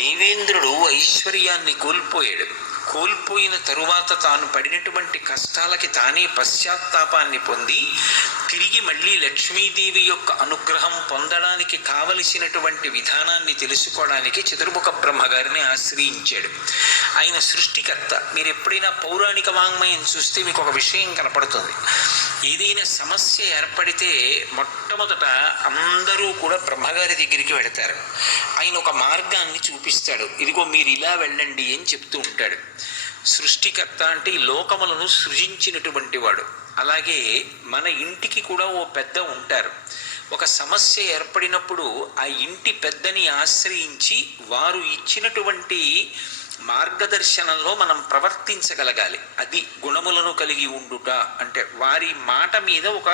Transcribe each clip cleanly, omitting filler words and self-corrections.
దేవేంద్రుడు ఐశ్వర్యాన్ని కోల్పోయాడు. కోల్పోయిన తరువాత తాను పడినటువంటి కష్టాలకి తానే పశ్చాత్తాపాన్ని పొంది తిరిగి మళ్ళీ లక్ష్మీదేవి యొక్క అనుగ్రహం పొందడానికి కావలసినటువంటి విధానాన్ని తెలుసుకోవడానికి చతుర్ముఖ బ్రహ్మగారిని ఆశ్రయించాడు. ఆయన సృష్టికర్త. మీరు ఎప్పుడైనా పౌరాణిక వాంగ్మయం చూస్తే మీకు ఒక విషయం కనపడుతుంది. ఏదైనా సమస్య ఏర్పడితే మొట్టమొదట అందరూ కూడా బ్రహ్మగారి దగ్గరికి వెడతారు. ఆయన ఒక మార్గాన్ని చూపిస్తాడు. ఇదిగో మీరు ఇలా వెళ్ళండి అని చెప్తూ ఉంటాడు. సృష్టికర్త అంటే ఈ లోకములను సృజించినటువంటి వాడు. అలాగే మన ఇంటికి కూడా ఓ పెద్ద ఉంటారు. ఒక సమస్య ఏర్పడినప్పుడు ఆ ఇంటి పెద్దని ఆశ్రయించి వారు ఇచ్చినటువంటి మార్గదర్శనంలో మనం ప్రవర్తించగలగాలి. అది గుణములను కలిగి ఉండుట అంటే వారి మాట మీద ఒక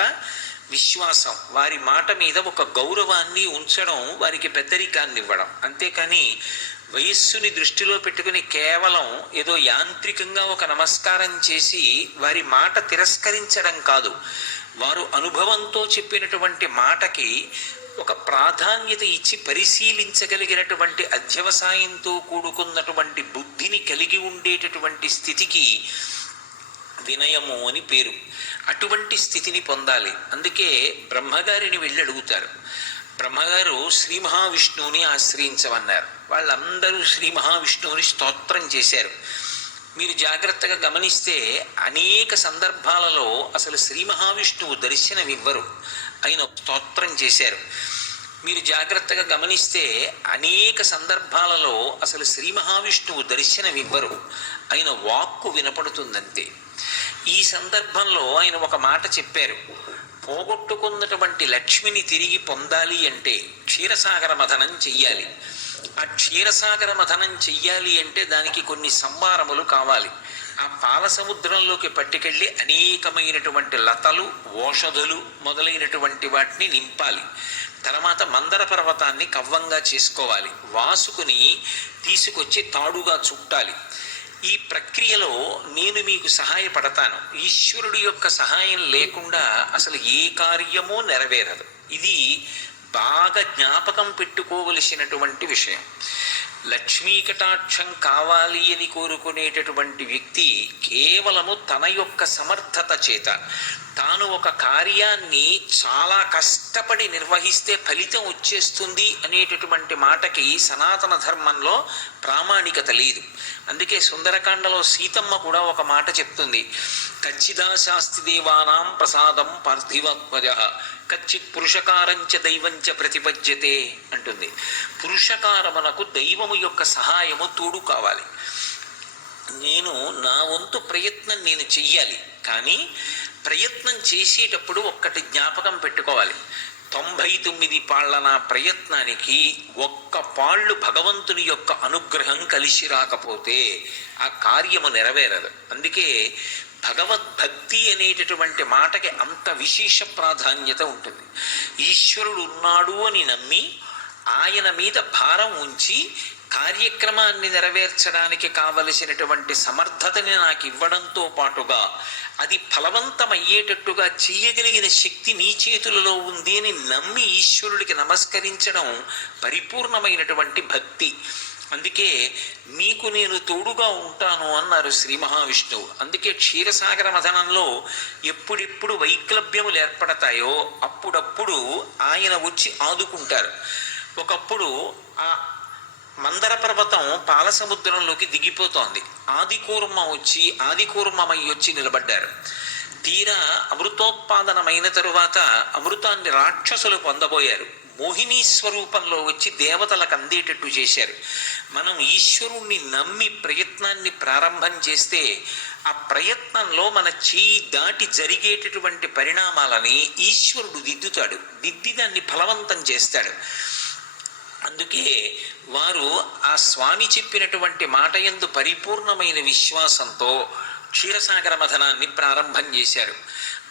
విశ్వాసం, వారి మాట మీద ఒక గౌరవాన్ని ఉంచడం, వారికి పెద్దరికాన్ని ఇవ్వడం. అంతేకాని వయస్సుని దృష్టిలో పెట్టుకుని కేవలం ఏదో యాంత్రికంగా ఒక నమస్కారం చేసి వారి మాట తిరస్కరించడం కాదు. వారు అనుభవంతో చెప్పినటువంటి మాటకి ఒక ప్రాధాన్యత ఇచ్చి పరిశీలించగలిగినటువంటి అధ్యవసాయంతో కూడుకున్నటువంటి బుద్ధిని కలిగి ఉండేటటువంటి స్థితికి వినయము అని పేరు. అటువంటి స్థితిని పొందాలి. అందుకే బ్రహ్మగారిని వెళ్ళి అడుగుతారు. బ్రహ్మగారు శ్రీ మహావిష్ణువుని ఆశ్రయించమన్నారు. వాళ్ళందరూ శ్రీ మహావిష్ణువుని స్తోత్రం చేశారు. మీరు జాగ్రత్తగా గమనిస్తే అనేక సందర్భాలలో అసలు శ్రీ మహావిష్ణువు దర్శనమివ్వరు, ఆయన స్తోత్రం చేశారు. మీరు జాగ్రత్తగా గమనిస్తే అనేక సందర్భాలలో అసలు శ్రీ మహావిష్ణువు దర్శనమివ్వరు, ఆయన వాక్కు వినపడుతుందంతే. ఈ సందర్భంలో ఆయన ఒక మాట చెప్పారు. పోగొట్టుకున్నటువంటి లక్ష్మిని తిరిగి పొందాలి అంటే క్షీరసాగర మథనం చెయ్యాలి. ఆ క్షీరసాగర మథనం చెయ్యాలి అంటే దానికి కొన్ని సంవారములు కావాలి. ఆ పాల సముద్రంలోకి పట్టుకెళ్ళి అనేకమైనటువంటి లతలు, ఓషధులు మొదలైనటువంటి వాటిని నింపాలి. తర్వాత మందర పర్వతాన్ని కవ్వంగా చేసుకోవాలి. వాసుకుని తీసుకొచ్చి తాడుగా చుట్టాలి. ఈ ప్రక్రియలో నేను మీకు సహాయపడతాను. ఈశ్వరుడి యొక్క సహాయం లేకుండా అసలు ఏ కార్యమూ నెరవేరదు. ఇది బాగా జ్ఞాపకం పెట్టుకోవలసినటువంటి విషయం. లక్ష్మీ కటాక్షం కావాలి అని కోరుకునేటటువంటి వ్యక్తి కేవలము తన యొక్క సమర్థత చేత తాను ఒక కార్యాన్ని చాలా కష్టపడి నిర్వహిస్తే ఫలితం వచ్చేస్తుంది అనేటటువంటి మాటకి సనాతన ధర్మంలో ప్రామాణికత లేదు. అందుకే సుందరకాండలో సీతమ్మ కూడా ఒక మాట చెప్తుంది. కచ్చిదా శాస్తి దేవానాం ప్రసాదం పార్థివాత్మజ కచ్చిత్ పురుషకారంచ దైవంచ ప్రతిపద్యతే అంటుంది. పురుషకారమునకు దైవము యొక్క సహాయము తోడు కావాలి. నేను నా వంతు ప్రయత్నం నేను చెయ్యాలి. కానీ ప్రయత్నం చేసేటప్పుడు ఒక్కటి జ్ఞాపకం పెట్టుకోవాలి. 99 పాళ్ల నా ప్రయత్నానికి ఒక్క పాళ్ళు భగవంతుని యొక్క అనుగ్రహం కలిసి రాకపోతే ఆ కార్యము నెరవేరదు. అందుకే భగవద్భక్తి అనేటటువంటి మాటకి అంత విశేష ప్రాధాన్యత ఉంటుంది. ఈశ్వరుడు ఉన్నాడు అని నమ్మి ఆయన మీద భారం ఉంచి కార్యక్రమాన్ని నెరవేర్చడానికి కావలసినటువంటి సమర్థతని నాకు ఇవ్వడంతో పాటుగా అది ఫలవంతమయ్యేటట్టుగా చేయగలిగిన శక్తి నీ చేతులలో ఉంది అని నమ్మి ఈశ్వరుడికి నమస్కరించడం పరిపూర్ణమైనటువంటి భక్తి. అందుకే మీకు నేను తోడుగా ఉంటాను అన్నారు శ్రీ మహావిష్ణువు. అందుకే క్షీరసాగర మథనంలో ఎప్పుడెప్పుడు వైక్లభ్యములు ఏర్పడతాయో అప్పుడప్పుడు ఆయన వచ్చి ఆదుకుంటారు. ఒకప్పుడు ఆ మందర పర్వతం పాల సముద్రంలోకి దిగిపోతోంది. ఆదికూర్మమై వచ్చి నిలబడ్డారు. తీరా అమృతోత్పాదనమైన తరువాత అమృతాన్ని రాక్షసులు పొందబోయారు. మోహినీ స్వరూపంలో వచ్చి దేవతలకు అందేటట్టు చేశారు. మనం ఈశ్వరుణ్ణి నమ్మి ప్రయత్నాన్ని ప్రారంభం చేస్తే ఆ ప్రయత్నంలో మన చేయి దాటి జరిగేటటువంటి పరిణామాలని ఈశ్వరుడు దిద్దుతాడు. దిద్ది దాన్ని ఫలవంతం చేస్తాడు. అందుకే వారు ఆ స్వామి చెప్పినటువంటి మాట యందు పరిపూర్ణమైన విశ్వాసంతో క్షీరసాగర మథనాన్ని ప్రారంభం చేశారు.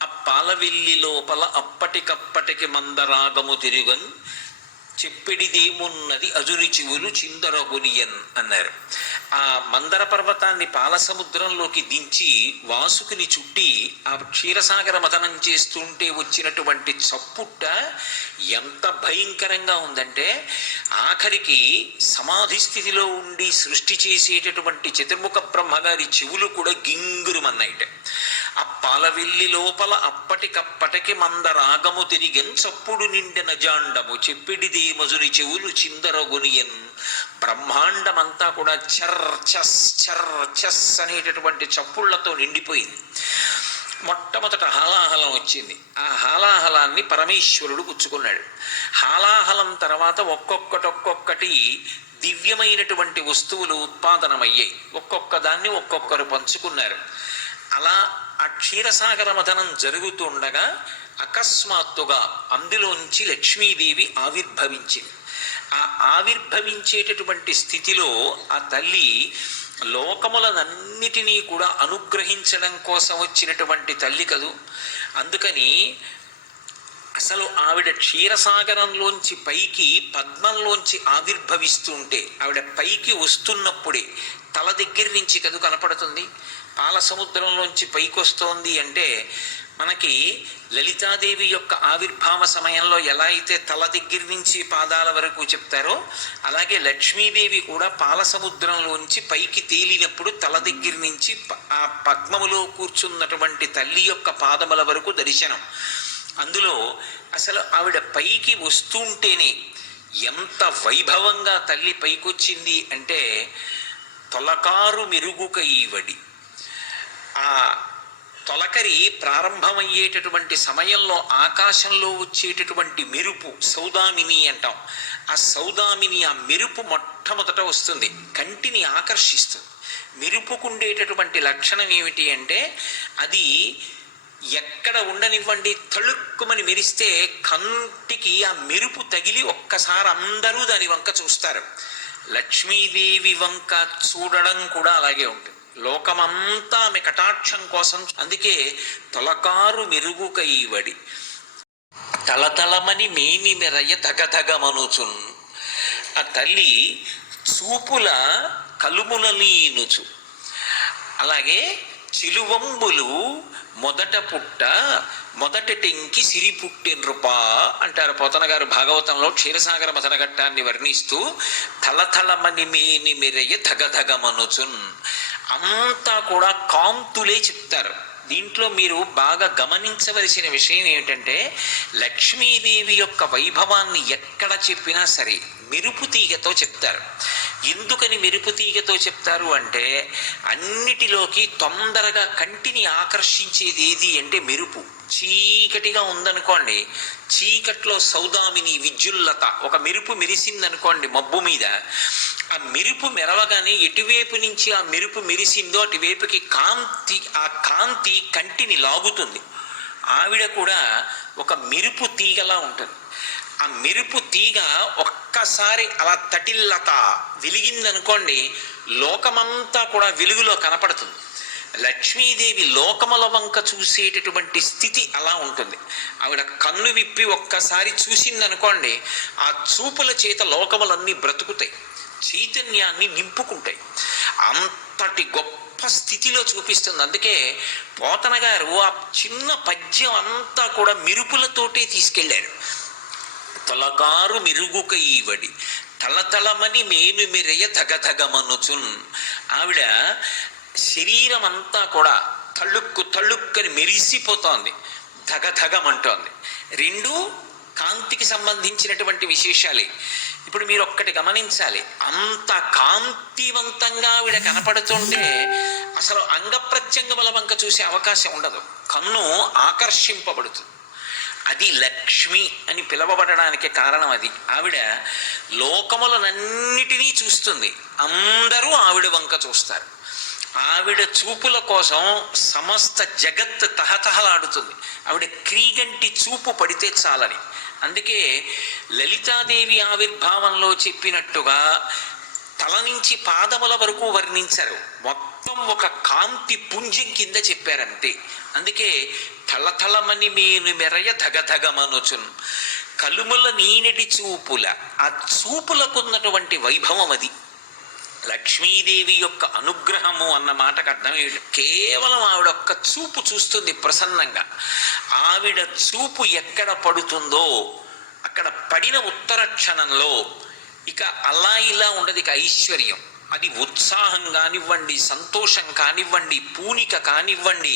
ఆ పాలవెల్లి లోపల అప్పటికప్పటికి మందరాగము తిరుగన్ చెప్పిడిదేమున్నది అజురి చెవులు చిందరగునియన్ అన్నారు. ఆ మందర పర్వతాన్ని పాలసముద్రంలోకి దించి వాసుకుని చుట్టి ఆ క్షీరసాగర మథనం చేస్తుంటే వచ్చినటువంటి చప్పుట్ట ఎంత భయంకరంగా ఉందంటే ఆఖరికి సమాధి స్థితిలో ఉండి సృష్టి చేసేటటువంటి చతుర్ముఖ బ్రహ్మగారి చెవులు కూడా గింగురుమన్నాయిట. ఆ పాలవెల్లి లోపల అప్పటికప్పటికి మందరాగము తిరిగెన్ చప్పుడు నిండిన జాండము చెప్పిడిదే మజుని చెవులు చిందరగొనియన్. బ్రహ్మాండమంతా కూడా చర్ చస్ అనేటటువంటి చప్పుళ్లతో నిండిపోయింది. మొట్టమొదట హాలాహలం వచ్చింది. ఆ హాలాహలాన్ని పరమేశ్వరుడు పుచ్చుకున్నాడు. హాలాహలం తర్వాత ఒక్కొక్కటి దివ్యమైనటువంటి వస్తువులు ఉత్పాదనమయ్యాయి. ఒక్కొక్క దాన్ని ఒక్కొక్కరు పంచుకున్నారు. అలా ఆ క్షీరసాగర మథనం జరుగుతుండగా అకస్మాత్తుగా అందులోంచి లక్ష్మీదేవి ఆవిర్భవించింది. ఆ ఆవిర్భవించేటటువంటి స్థితిలో ఆ తల్లి లోకములనన్నిటినీ కూడా అనుగ్రహించడం కోసం వచ్చినటువంటి తల్లి కదూ. అందుకని అసలు ఆవిడ క్షీరసాగరంలోంచి పైకి పద్మంలోంచి ఆవిర్భవిస్తుంటే ఆవిడ పైకి వస్తున్నప్పుడే తల దగ్గర నుంచి కదు కనపడుతుంది. పాల సముద్రంలోంచి పైకి వస్తోంది అంటే మనకి లలితాదేవి యొక్క ఆవిర్భావ సమయంలో ఎలా అయితే తల దగ్గర నుంచి పాదాల వరకు చెప్తారో అలాగే లక్ష్మీదేవి కూడా పాల సముద్రంలోంచి పైకి తేలినప్పుడు తల దగ్గర నుంచి ఆ పద్మములో కూర్చున్నటువంటి తల్లి యొక్క పాదముల వరకు దర్శనం. అందులో అసలు ఆవిడ పైకి వస్తుంటేనే ఎంత వైభవంగా తల్లి పైకొచ్చింది అంటే తొలకారు మెరుగుక ఈవడి. ఆ తొలకరి ప్రారంభమయ్యేటటువంటి సమయంలో ఆకాశంలో వచ్చేటటువంటి మెరుపు సౌదామిని అంటాం. ఆ సౌదామిని ఆ మెరుపు మొట్టమొదట వస్తుంది, కంటిని ఆకర్షిస్తుంది. మెరుపుకుండేటటువంటి లక్షణం ఏమిటి అంటే అది ఎక్కడ ఉండనివ్వండి తళుక్కుమని మెరిస్తే కంటికి ఆ మెరుపు తగిలి ఒక్కసారి అందరూ దాని వంక చూస్తారు. లక్ష్మీదేవి వంక చూడడం కూడా అలాగే ఉంటుంది. లోకమంతా ఆమె కటాక్షం కోసం. అందుకే తొలకారు మెరుగుక ఈవడి తలతలమని మేని మెరయ్య తగతగమనుచున్. ఆ తల్లి చూపుల కలుములలీనుచు. అలాగే చిలువంబులు మొదట పుట్ట మొదట టెంకి సిరి పుట్టెన్రుపా అంటారు పోతన గారు భాగవతంలో క్షీరసాగర మథనఘట్టాన్ని వర్ణిస్తూ. తలతలమని మేని మెరయ్య ధగధగమనుచున్ అంతా కూడా కాంతులే చెప్తారు. దీంట్లో మీరు బాగా గమనించవలసిన విషయం ఏమిటంటే లక్ష్మీదేవి యొక్క వైభవాన్ని ఎక్కడ చెప్పినా సరే మెరుపు తీగతో చెప్తారు. ఎందుకని మెరుపు తీగతో చెప్తారు అంటే అన్నిటిలోకి తొందరగా కంటిని ఆకర్షించేది ఏది అంటే మెరుపు. చీకటిగా ఉందనుకోండి, చీకట్లో సౌదామిని విద్యుల్లత ఒక మెరుపు మెరిసిందనుకోండి మబ్బు మీద, ఆ మెరుపు మెరవగానే ఎటువైపు నుంచి ఆ మెరుపు మెరిసిందో అటువైపుకి కాంతి, ఆ కాంతి కంటిని లాగుతుంది. ఆవిడ కూడా ఒక మెరుపు తీగలా ఉంటుంది. ఆ మెరుపు తీగ ఒక్కసారి అలా తటిల్లత వెలిగిందనుకోండి లోకమంతా కూడా వెలుగులో కనపడుతుంది. లక్ష్మీదేవి లోకముల వంక చూసేటటువంటి స్థితి అలా ఉంటుంది. ఆవిడ కన్ను విప్పి ఒక్కసారి చూసిందనుకోండి ఆ చూపుల చేత లోకములన్నీ బ్రతుకుతాయి, చైతన్యాన్ని నింపుకుంటాయి. అంతటి గొప్ప స్థితిలో చూపిస్తుంది. అందుకే పోతన గారు ఆ చిన్న పద్యం అంతా కూడా మెరుపులతోటే తీసుకెళ్ళారు. తొలకారు మెరుగుక ఈవడి తలతలమని మేను మెరయ ధగధగమనుచున్. ఆవిడ శరీరం అంతా కూడా తళుక్కని మెరిసిపోతోంది, ధగధగమంటోంది. రెండు కాంతికి సంబంధించినటువంటి విశేషాలే. ఇప్పుడు మీరు ఒక్కటి గమనించాలి, అంత కాంతివంతంగా ఆవిడ కనపడుతుంటే అసలు అంగప్రత్యంగముల వంక చూసే అవకాశం ఉండదు, కన్ను ఆకర్షింపబడుతుంది. అది లక్ష్మి అని పిలవబడడానికి కారణం అది. ఆవిడ లోకములనన్నిటినీ చూస్తుంది, అందరూ ఆవిడ వంక చూస్తారు. ఆవిడ చూపుల కోసం సమస్త జగత్ తహతహలాడుతుంది. ఆవిడ క్రీగంటి చూపు పడితే చాలని. అందుకే లలితాదేవి ఆవిర్భావంలో చెప్పినట్టుగా తల నుంచి పాదముల వరకు వర్ణించారు. మొత్తం ఒక కాంతి పుంజం కింద చెప్పారంతే. అందుకే తలతలమని మేను మెరయ ధగధగమనుచున్. కలుముల నీనటి చూపుల, ఆ చూపులకున్నటువంటి వైభవం అది. లక్ష్మీదేవి యొక్క అనుగ్రహము అన్న మాటకు అర్థం ఏమిటి? కేవలం ఆవిడ ఒక్క చూపు చూస్తుంది ప్రసన్నంగా. ఆవిడ చూపు ఎక్కడ పడుతుందో అక్కడ పడిన ఉత్తర క్షణంలో ఇక అలా ఇలా ఉండదు. ఇక ఐశ్వర్యం, అది ఉత్సాహం కానివ్వండి, సంతోషం కానివ్వండి, పూనిక కానివ్వండి,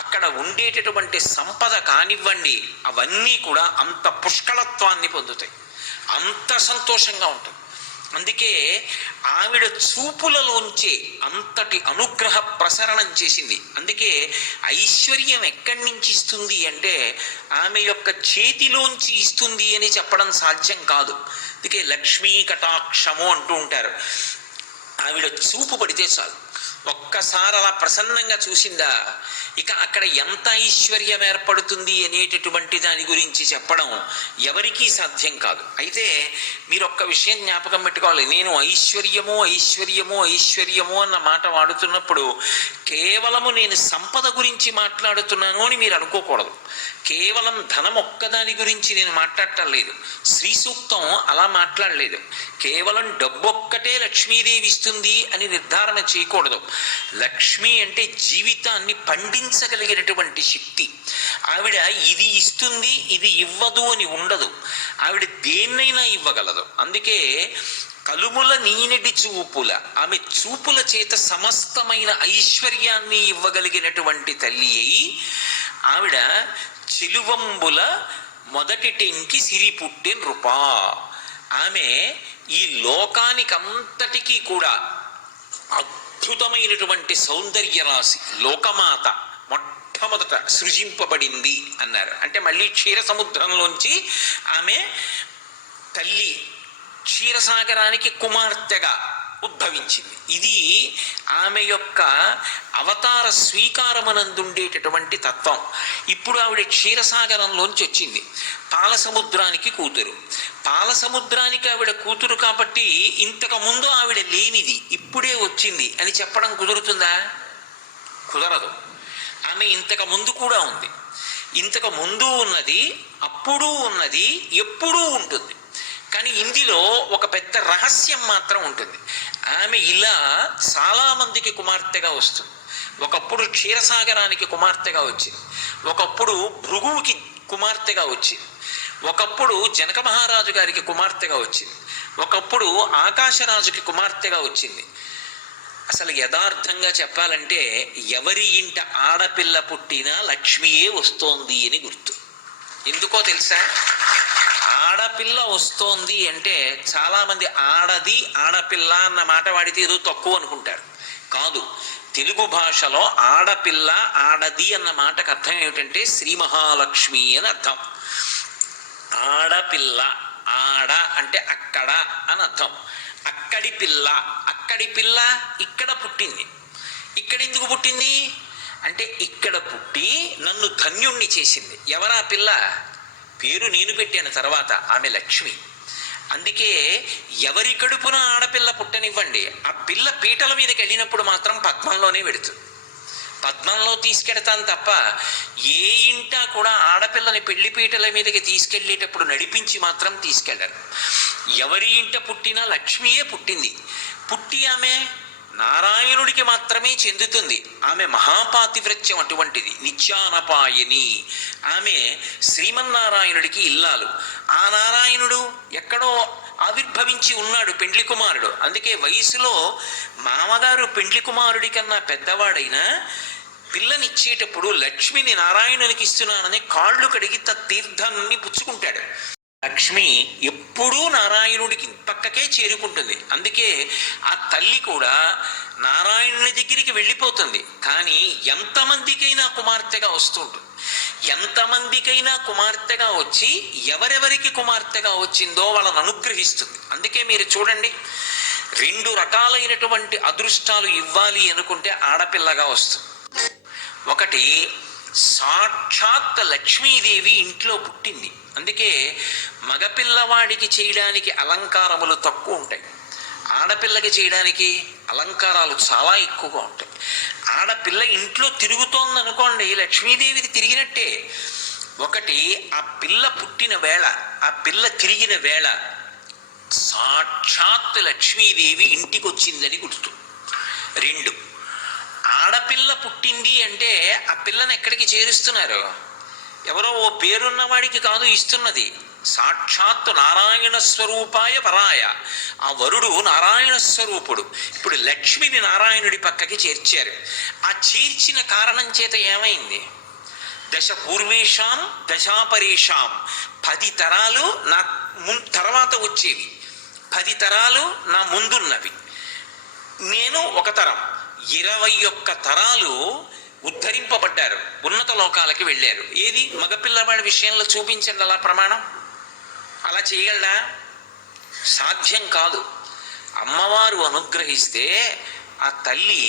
అక్కడ ఉండేటటువంటి సంపద కానివ్వండి, అవన్నీ కూడా అంత పుష్కళత్వాన్ని పొందుతాయి, అంత సంతోషంగా ఉంటుంది. అందుకే ఆవిడ చూపులలోంచే అంతటి అనుగ్రహ ప్రసరణం చేసింది. అందుకే ఐశ్వర్యం ఎక్కడి నుంచి ఇస్తుంది అంటే ఆమె యొక్క చేతిలోంచి ఇస్తుంది అని చెప్పడం సాధ్యం కాదు. అందుకే లక్ష్మీ కటాక్షము అంటూ ఉంటారు. ఆవిడ చూపు పడితే చాలు, ఒక్కసారి అలా ప్రసన్నంగా చూసిందా, ఇక అక్కడ ఎంత ఐశ్వర్యం ఏర్పడుతుంది అనేటటువంటి దాని గురించి చెప్పడం ఎవరికీ సాధ్యం కాదు. అయితే మీరు ఒక్క విషయం జ్ఞాపకం పెట్టుకోవాలి. నేను ఐశ్వర్యము ఐశ్వర్యము ఐశ్వర్యము అన్న మాట వాడుతున్నప్పుడు కేవలము నేను సంపద గురించి మాట్లాడుతున్నాను అని మీరు అనుకోకూడదు. కేవలం ధనం ఒక్కదాని గురించి నేను మాట్లాడటం లేదు. శ్రీ సూక్తం అలా మాట్లాడలేదు. కేవలం డబ్బొక్కటే లక్ష్మీదేవి ఇస్తుంది అని నిర్ధారణ చేయకూడదు. లక్ష్మి అంటే జీవితాన్ని పండించగలిగినటువంటి శక్తి. ఆవిడ ఇది ఇస్తుంది ఇది ఇవ్వదు అని ఉండదు. ఆవిడ దేన్నైనా ఇవ్వగలదు. అందుకే కలుముల నీనడి చూపుల, ఆమె చూపుల చేత సమస్తమైన ఐశ్వర్యాన్ని ఇవ్వగలిగినటువంటి తల్లి అయి ఆవిడ చెలువంబుల మొదటి టెంకి సిరి పుట్టిన రూపా. ఆమె ఈ లోకానికంతటికీ కూడా అద్భుతమైనటువంటి సౌందర్య రాశి. లోకమాత మొట్టమొదట సృజింపబడింది అన్నారు. అంటే మళ్ళీ క్షీర సముద్రంలోంచి ఆమె తల్లి క్షీరసాగరానికి కుమార్తెగా ఉద్భవించింది. ఇది ఆమె యొక్క అవతార స్వీకారమనందుండేటటువంటి తత్వం. ఇప్పుడు ఆవిడ క్షీరసాగరంలోంచి వచ్చింది, పాలసముద్రానికి కూతురు. పాలసముద్రానికి ఆవిడ కూతురు కాబట్టి ఇంతకుముందు ఆవిడ లేనిది ఇప్పుడే వచ్చింది అని చెప్పడం కుదురుతుందా? కుదరదు. ఆమె ఇంతకు ముందు కూడా ఉంది. ఇంతకు ముందు ఉన్నది, అప్పుడు ఉన్నది, ఎప్పుడూ ఉంటుంది. కానీ ఇందులో ఒక పెద్ద రహస్యం మాత్రం ఉంటుంది. ఆమె ఇలా చాలామందికి కుమార్తెగా వస్తుంది. ఒకప్పుడు క్షీరసాగరానికి కుమార్తెగా వచ్చింది, ఒకప్పుడు భృగువుకి కుమార్తెగా వచ్చింది, ఒకప్పుడు జనక మహారాజు గారికి కుమార్తెగా వచ్చింది, ఒకప్పుడు ఆకాశరాజుకి కుమార్తెగా వచ్చింది. అసలు యథార్థంగా చెప్పాలంటే ఎవరి ఇంట ఆడపిల్ల పుట్టినా లక్ష్మియే వస్తోంది అని గుర్తు. ఎందుకో తెలుసా? ఆడపిల్ల వస్తోంది అంటే చాలామంది ఆడది ఆడపిల్ల అన్న మాట వాడితే ఏదో తక్కువ అనుకుంటారు. కాదు, తెలుగు భాషలో ఆడపిల్ల ఆడది అన్న మాటకు అర్థం ఏమిటంటే శ్రీ మహాలక్ష్మి అని అర్థం. ఆడపిల్ల, ఆడ అంటే అక్కడ అని అర్థం. అక్కడి పిల్ల, అక్కడి పిల్ల ఇక్కడ పుట్టింది. ఇక్కడ ఎందుకు పుట్టింది అంటే ఇక్కడ పుట్టి నన్ను ధన్యుణ్ణి చేసింది. ఎవరా పిల్ల? పేరు నేను పెట్టాను తర్వాత, ఆమె లక్ష్మి. అందుకే ఎవరి కడుపున ఆడపిల్ల పుట్టనివ్వండి, ఆ పిల్ల పీటల మీదకి వెళ్ళినప్పుడు మాత్రం పద్మంలోనే పెడుతుంది. పద్మంలో తీసుకెడతాను తప్ప ఏ ఇంటా కూడా ఆడపిల్లని పెళ్లి పీటల మీదకి తీసుకెళ్ళేటప్పుడు నడిపించి మాత్రం తీసుకెళ్ళరు. ఎవరి ఇంట పుట్టినా లక్ష్మియే పుట్టింది. పుట్టి ఆమె నారాయణుడికి మాత్రమే చెందుతుంది. ఆమె మహాపాతివ్రత్యం అటువంటిది, నిత్యానపాయని. ఆమె శ్రీమన్నారాయణుడికి ఇల్లాలు. ఆ నారాయణుడు ఎక్కడో ఆవిర్భవించి ఉన్నాడు, పెండ్లి కుమారుడు. అందుకే వయసులో మామగారు పెండ్లి కుమారుడి కన్నా పెద్దవాడైనా పిల్లనిచ్చేటప్పుడు లక్ష్మిని నారాయణునికి ఇస్తున్నానని కాళ్ళు కడిగి తీర్థాన్ని పుచ్చుకుంటాడు. లక్ష్మి ఎప్పుడూ నారాయణుడికి పక్కకే చేరుకుంటుంది. అందుకే ఆ తల్లి కూడా నారాయణుని దగ్గరికి వెళ్ళిపోతుంది. కానీ ఎంతమందికైనా కుమార్తెగా వస్తుంటుంది. ఎంతమందికైనా కుమార్తెగా వచ్చి ఎవరెవరికి కుమార్తెగా వచ్చిందో వాళ్ళని అనుగ్రహిస్తుంది. అందుకే మీరు చూడండి, 2 రకాలైనటువంటి అదృష్టాలు ఇవ్వాలి అనుకుంటే ఆడపిల్లగా వస్తుంది. ఒకటి, సాక్షాత్ లక్ష్మీదేవి ఇంట్లో పుట్టింది. అందుకే మగపిల్లవాడికి చేయడానికి అలంకారములు తక్కువ ఉంటాయి, ఆడపిల్లకి చేయడానికి అలంకారాలు చాలా ఎక్కువగా ఉంటాయి. ఆడపిల్ల ఇంట్లో తిరుగుతోందనుకోండి, లక్ష్మీదేవిది తిరిగినట్టే. ఒకటి, ఆ పిల్ల పుట్టిన వేళ, ఆ పిల్ల తిరిగిన వేళ సాక్షాత్ లక్ష్మీదేవి ఇంటికి వచ్చిందని గుర్తు. 2, ఆడపిల్ల పుట్టింది అంటే ఆ పిల్లని ఎక్కడికి చేరుస్తున్నారు? ఎవరో ఓ పేరున్నవాడికి కాదు ఇస్తున్నది, సాక్షాత్తు నారాయణ స్వరూపాయ వరాయ. ఆ వరుడు నారాయణ స్వరూపుడు. ఇప్పుడు లక్ష్మిని నారాయణుడి పక్కకి చేర్చారు. ఆ చేర్చిన కారణం చేత ఏమైంది? దశ పూర్వేషాం దశాపరేషాం, 10 తరాలు నా తర్వాత వచ్చేవి, 10 తరాలు నా ముందున్నవి, నేను ఒక తరం, 21 తరాలు ఉద్ధరింపబడ్డారు, ఉన్నత లోకాలకి వెళ్ళారు. ఏది మగపిల్లవాడి విషయంలో చూపించండి అలా ప్రమాణం. అలా చేయగలడా? సాధ్యం కాదు. అమ్మవారు అనుగ్రహిస్తే ఆ తల్లి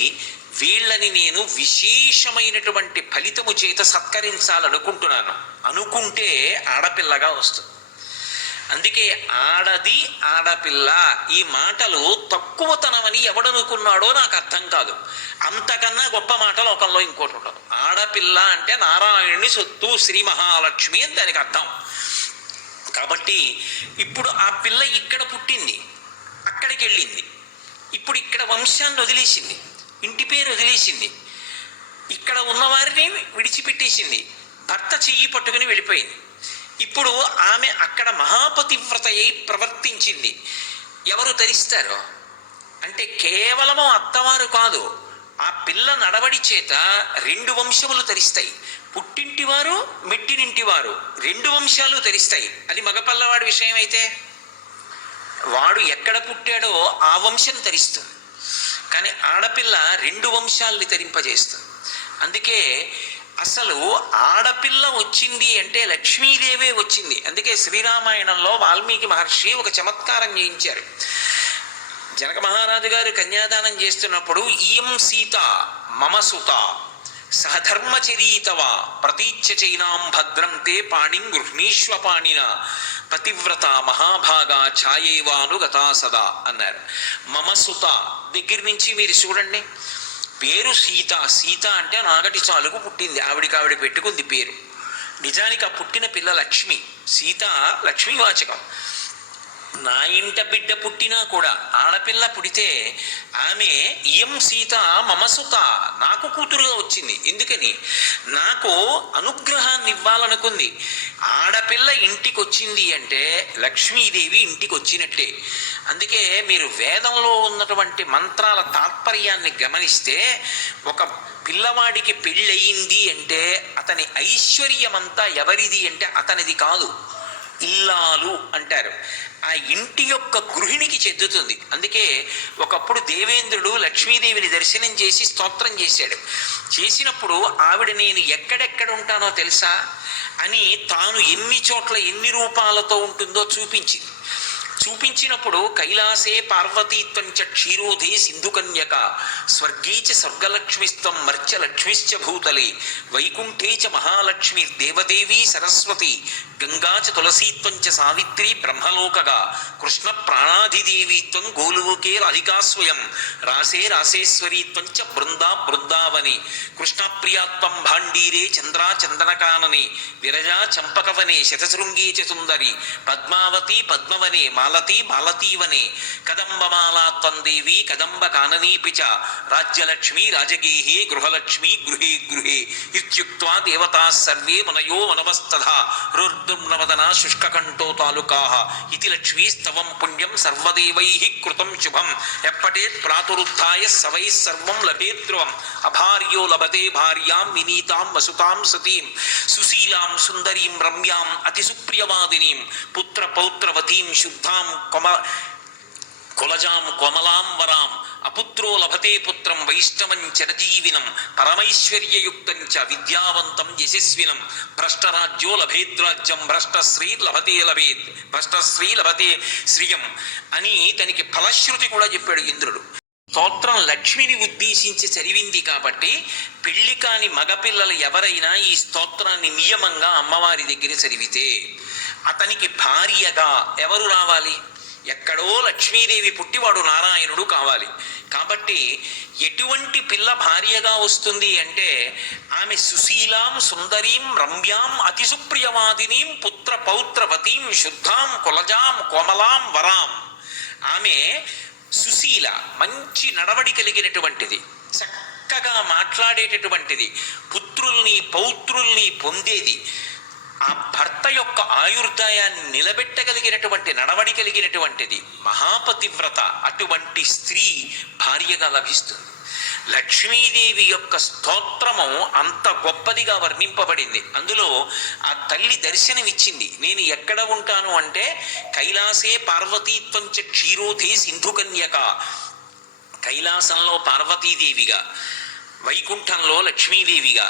వీళ్ళని నేను విశేషమైనటువంటి ఫలితము చేత సత్కరించాలనుకుంటున్నాను అనుకుంటే ఆడపిల్లగా వస్తుంది. అందుకే ఆడది ఆడపిల్ల ఈ మాటలు తక్కువతనమని ఎవడనుకున్నాడో నాకు అర్థం కాదు. అంతకన్నా గొప్ప మాట లోకంలో ఇంకోటి ఉండదు. ఆడపిల్ల అంటే నారాయణుని సొత్తు, శ్రీ మహాలక్ష్మి అని దానికి అర్థం. కాబట్టి ఇప్పుడు ఆ పిల్ల ఇక్కడ పుట్టింది, అక్కడికి వెళ్ళింది, ఇప్పుడు ఇక్కడ వంశాన్ని వదిలేసింది, ఇంటి పేరు వదిలేసింది, ఇక్కడ ఉన్నవారిని విడిచిపెట్టేసింది, భర్త చెయ్యి పట్టుకుని వెళ్ళిపోయింది. ఇప్పుడు ఆమె అక్కడ మహాపతివ్రత అయి ప్రవర్తించింది. ఎవరు తరిస్తారు అంటే కేవలము అత్తవారు కాదు, ఆ పిల్ల నడవడి చేత 2 వంశములు తరిస్తాయి. పుట్టింటివారు మెట్టినింటివారు 2 వంశాలు తరిస్తాయి. అది మగపల్లవాడి విషయం అయితే వాడు ఎక్కడ పుట్టాడో ఆ వంశం తరిస్తుంది. కానీ ఆడపిల్ల 2 వంశాలని తరింపజేస్తుంది. అందుకే అసలు ఆడపిల్ల వచ్చింది అంటే లక్ష్మీదేవే వచ్చింది. అందుకే శ్రీరామాయణంలో వాల్మీకి మహర్షి ఒక చమత్కారం చేయించారు. జనక మహారాజు గారు కన్యాదానం చేస్తున్నప్పుడు ఇయం సీత మమ సుత సహధర్మచరీతవా ప్రతీచ్య చైనాం భద్రం తే పాణిం గృహ్ణీష్వ పాణిన పతివ్రత మహాభాగా ఛాయేవాను గతా సదా అన్నారు. మమ సుత దగ్గర నుంచి మీరు చూడండి, పేరు సీత. సీత అంటే నాగటి చాలుకు పుట్టింది, ఆవిడ పెట్టుకుంది పేరు. నిజానికి ఆ పుట్టిన పిల్ల లక్ష్మి. సీత లక్ష్మీవాచకం. నా ఇంట బిడ్డ పుట్టినా కూడా ఆడపిల్ల పుడితే ఆమె ఇయం సీత మమసుత, నాకు కూతురుగా వచ్చింది. ఎందుకని? నాకు అనుగ్రహాన్ని ఇవ్వాలనుకుంది. ఆడపిల్ల ఇంటికి వచ్చింది అంటే లక్ష్మీదేవి ఇంటికి వచ్చినట్టే. అందుకే మీరు వేదంలో ఉన్నటువంటి మంత్రాల తాత్పర్యాన్ని గమనిస్తే ఒక పిల్లవాడికి పెళ్ళయింది అంటే అతని ఐశ్వర్యమంతా ఎవరిది అంటే అతనిది కాదు, ఇల్లాలు అంటారు. ఆ ఇంటి యొక్క గృహిణికి చెందుతుంది. అందుకే ఒకప్పుడు దేవేంద్రుడు లక్ష్మీదేవిని దర్శనం చేసి స్తోత్రం చేశాడు. చేసినప్పుడు ఆవిడ నేను ఎక్కడెక్కడ ఉంటానో తెలుసా అని తాను ఎన్ని చోట్ల ఎన్ని రూపాలతో ఉంటుందో చూపించింది. చూపించినప్పుడు కైలాసే పార్వతీత్వంచ క్షీరోధే సింధుకన్యక స్వర్గే చ స్వర్గలక్ష్మిస్త్వం మర్త్యలక్ష్మిశ్చ భూతలే వైకుంఠే చ మహాలక్ష్మి దేవదేవీ సరస్వతి గంగా చ తులసీత్వంచ సావిత్రి బ్రహ్మలోకగా కృష్ణ ప్రాణాధిదేవీత్వం గోలుకే రాధికా స్వయం రాసే రాసేశ్వరీత్వంచ బృందా బృందావని కృష్ణప్రియాత్వం భాండీరే చంద్రా చందనకాననే విరజా చంపకవనే శతశృంగే చ సుందరి పద్మావతి పద్మవనే మాలతీ మాలతీవనే కదంబమాలాత్వం దేవి కదంబ కాననీపి చ రాజ్యలక్ష్మీ రాజగేహే గృహలక్ష్మీ గృహే గృహే ఇత్యుక్త్వా దేవతాః సర్వే మునయో వనవస్తథా రుర్దుమ్నవదనా శుష్కకంఠో తాలుకాః ఇతి లక్ష్మీస్తవం పుణ్యం సర్వదేవైః కృతం శుభం ఎప్పటేత్ ప్రాతురుద్ధాయ సవై సర్వం లభేత్ ధ్రువం అభార్యో లభతే భార్యాం వినీతాం వసుతాం సతీం సుశీలాం సుందరీం రమ్యాం అతిసుప్రియవాదినీం పుత్ర పౌత్రవతీం శుద్ధాం కులజాం కోమలాం వరాం అపుత్రో లభతే పుత్రం వైష్ణవం చిరజీవినం పరమైశ్వర్యయుక్తం చ విద్యావంతం యశస్వినం భ్రష్టరాజ్యో లభేద్రాజ్యం భ్రష్టశ్రీ లభతే శ్రియం అని తనకి ఫలశ్రుతి కూడా చెప్పాడు ఇంద్రుడు. స్తోత్రం లక్ష్మిని ఉద్దేశించి చదివింది కాబట్టి పెళ్లి కాని మగపిల్లలు ఎవరైనా ఈ స్తోత్రాన్ని నియమంగా అమ్మవారి దగ్గర చదివితే అతనికి భార్యగా ఎవరు రావాలి? ఎక్కడో లక్ష్మీదేవి పుట్టివాడు నారాయణుడు కావాలి. కాబట్టి ఎటువంటి పిల్ల భార్యగా వస్తుంది అంటే ఆమె సుశీలాం సుందరీం రమ్యాం అతిసుప్రియవాదినీం పుత్ర పౌత్రవతీం శుద్ధాం కులజాం కోమలాం వరాం ఆమె సుశీల, మంచి నడవడి కలిగినటువంటిది, చక్కగా మాట్లాడేటటువంటిది, పుత్రుల్ని పౌత్రుల్ని పొందేది, ఆ భర్త యొక్క ఆయుర్దాయాన్ని నిలబెట్టగలిగినటువంటి నడవడి కలిగినటువంటిది, మహాపతివ్రత. అటువంటి స్త్రీ భార్యగా లభిస్తుంది. లక్ష్మీదేవి యొక్క స్తోత్రము అంత గొప్పదిగా వర్ణింపబడింది. అందులో ఆ తల్లి దర్శనమిచ్చింది. నేను ఎక్కడ ఉంటాను అంటే కైలాసే పార్వతీత్వంచ క్షీరోధే సింధుకన్యక. కైలాసంలో పార్వతీదేవిగా, వైకుంఠంలో లక్ష్మీదేవిగా,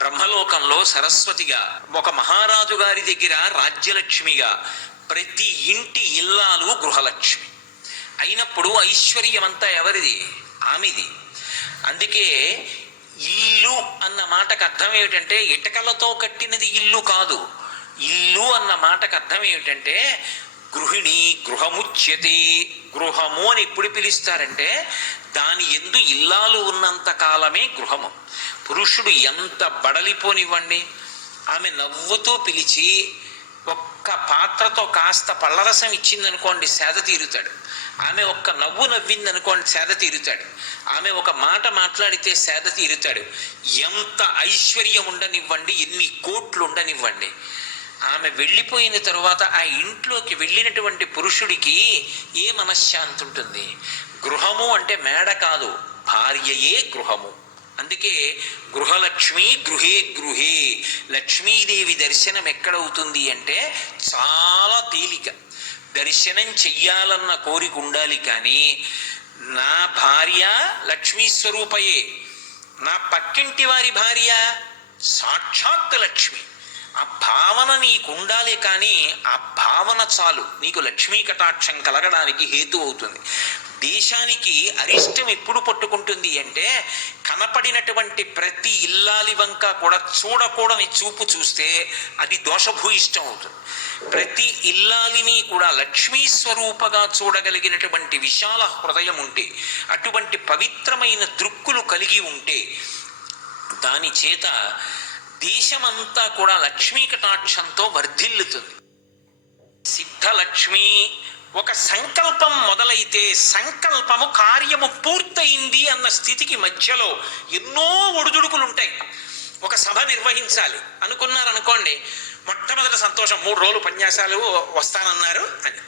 బ్రహ్మలోకంలో సరస్వతిగా, ఒక మహారాజు గారి దగ్గర రాజ్యలక్ష్మిగా, ప్రతి ఇంటి ఇల్లాలు గృహలక్ష్మి అయినప్పుడు ఐశ్వర్యమంతా ఎవరిది? ఆమెది. అందుకే ఇల్లు అన్న మాటకు అర్థం ఏమిటంటే ఇటకలతో కట్టినది ఇల్లు కాదు. ఇల్లు అన్న మాటకు అర్థం ఏమిటంటే గృహిణి, గృహముచ్యతే. గృహము అని ఎప్పుడు పిలుస్తారంటే దాని యందు ఇల్లాలు ఉన్నంత కాలమే గృహము. పురుషుడు ఎంత బడలిపోనివ్వండి, ఆమె నవ్వుతూ పిలిచి ఒక్క పాత్రతో కాస్త పళ్ళరసం ఇచ్చిందనుకోండి సేద తీరుతాడు. ఆమె ఒక్క నవ్వు నవ్విందనుకోండి సేద తీరుతాడు. ఆమె ఒక మాట మాట్లాడితే సేద తీరుతాడు. ఎంత ఐశ్వర్యం ఉండనివ్వండి, ఎన్ని కోట్లు ఉండనివ్వండి, ఆమె వెళ్ళిపోయిన తరువాత ఆ ఇంట్లోకి వెళ్ళినటువంటి పురుషుడికి ఏ మనశ్శాంతి ఉంటుంది? గృహము అంటే మేడ కాదు, భార్యయే గృహము. అందుకే గృహలక్ష్మి గృహే గృహే. లక్ష్మీదేవి దర్శనం ఎక్కడవుతుంది అంటే చాలా తేలిక. దర్శనం చెయ్యాలన్న కోరిక ఉండాలి, కానీ నా భార్య లక్ష్మీ స్వరూపయే, నా పక్కింటి వారి భార్య సాక్షాత్ లక్ష్మి, ఆ భావన నీకు ఉండాలి. కానీ ఆ భావన చాలు నీకు లక్ష్మీ కటాక్షం కలగడానికి హేతు అవుతుంది. దేశానికి అరిష్టం ఎప్పుడు పట్టుకుంటుంది అంటే కనపడినటువంటి ప్రతి ఇల్లాలి వంక కూడా చూడకూడని చూపు చూస్తే అది దోషభూయిష్టం అవుతుంది. ప్రతి ఇల్లాలిని కూడా లక్ష్మీ స్వరూపగా చూడగలిగినటువంటి విశాల హృదయం ఉంటే, అటువంటి పవిత్రమైన దృక్కులు కలిగి ఉంటే, దాని చేత దేశమంతా కూడా లక్ష్మీ కటాక్షంతో వర్ధిల్లుతుంది. సిద్ధలక్ష్మి. ఒక సంకల్పం మొదలైతే సంకల్పము కార్యము పూర్తయింది అన్న స్థితికి మధ్యలో ఎన్నో ఒడిదుడుకులు ఉంటాయి. ఒక సభ నిర్వహించాలి అనుకున్నారనుకోండి, మొట్టమొదటి సంతోషం 3 రోజులు ఉపన్యాసాలు వస్తానన్నారు అని.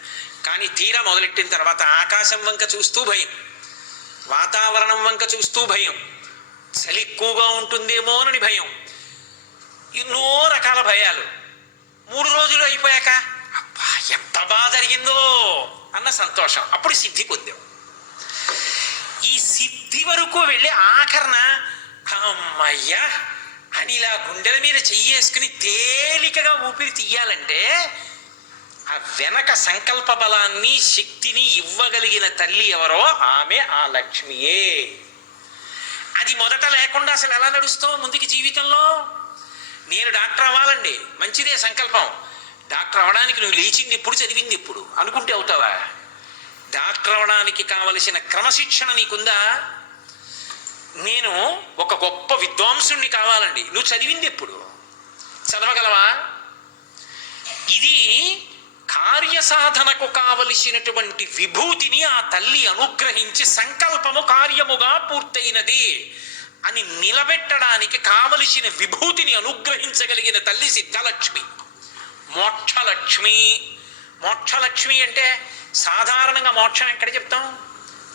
కానీ తీరా మొదలెట్టిన తర్వాత ఆకాశం వంక చూస్తూ భయం, వాతావరణం వంక చూస్తూ భయం, చలి ఎక్కువగా ఉంటుందేమోనని భయం, ఎన్నో రకాల భయాలు. 3 రోజులు అయిపోయాక అబ్బా ఎంత బాగా జరిగిందో అన్న సంతోషం, అప్పుడు సిద్ధి పొందాం. ఈ సిద్ధి వరకు వెళ్ళి ఆఖరణ అమ్మయ్యా అని ఇలా గుండెల మీద చెయ్యేసుకుని తేలికగా ఊపిరి తీయాలంటే ఆ వెనక సంకల్ప బలాన్ని, శక్తిని ఇవ్వగలిగిన తల్లి ఎవరో ఆమె ఆ లక్ష్మియే. అది మొదట లేకుండా అసలు ఎలా నడుస్తావు ముందుకి జీవితంలో? నేను డాక్టర్ అవ్వాలండి, మంచిదే సంకల్పం. డాక్టర్ అవ్వడానికి నువ్వు లేచింది ఇప్పుడు, చదివింది ఇప్పుడు అనుకుంటే అవుతావా? డాక్టర్ అవ్వడానికి కావలసిన క్రమశిక్షణ నీకుందా? నేను ఒక గొప్ప విద్వాంసుణ్ణి కావాలండి, నువ్వు చదివింది ఎప్పుడు? చదవగలవా? ఇది కార్యసాధనకు కావలసినటువంటి విభూతిని ఆ తల్లి అనుగ్రహించి సంకల్పము కార్యముగా పూర్తయినది అని నిలబెట్టడానికి కావలసిన విభూతిని అనుగ్రహించగలిగిన తల్లి సిద్ధలక్ష్మి. మోక్షలక్ష్మి. మోక్షలక్ష్మి అంటే సాధారణంగా మోక్షం ఎక్కడ చెప్తాం?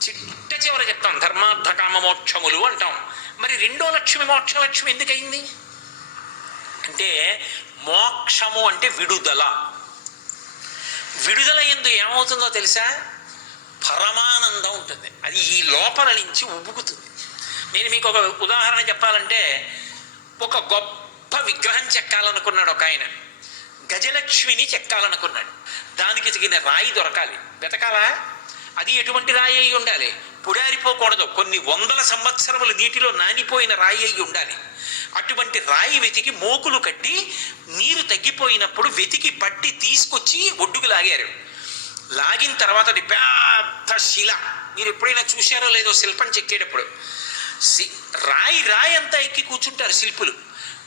చిట్ట చివర చెప్తాం, ధర్మార్థ కామ మోక్షములు అంటాం. మరి రెండో లక్ష్మి మోక్షలక్ష్మి ఎందుకయింది అంటే మోక్షము అంటే విడుదల. విడుదల యందు ఏమవుతుందో తెలుసా? పరమానందం ఉంటుంది. అది ఈ లోపల నుంచి ఉబుకుతుంది. నేను మీకు ఒక ఉదాహరణ చెప్పాలంటే, ఒక గొప్ప విగ్రహం చెక్కాలనుకున్నాడు ఒక ఆయన. గజలక్ష్మిని చెక్కాలనుకున్నాడు. దానికి తగిన రాయి దొరకాలి, వెతకాలా? అది ఎటువంటి రాయి అయి ఉండాలి? పొడారిపోకూడదు, కొన్ని 100 సంవత్సరములు నీటిలో నానిపోయిన రాయి అయి ఉండాలి. అటువంటి రాయి వెతికి మోకులు కట్టి నీరు తగ్గిపోయినప్పుడు వెతికి పట్టి తీసుకొచ్చి ఒడ్డుకు లాగారు. లాగిన తర్వాత అది పెద్ద శిల. మీరు ఎప్పుడైనా చూశారో లేదో శిల్పం చెక్కేటప్పుడు రాయి రాయి అంతా ఎక్కి కూర్చుంటారు శిల్పులు.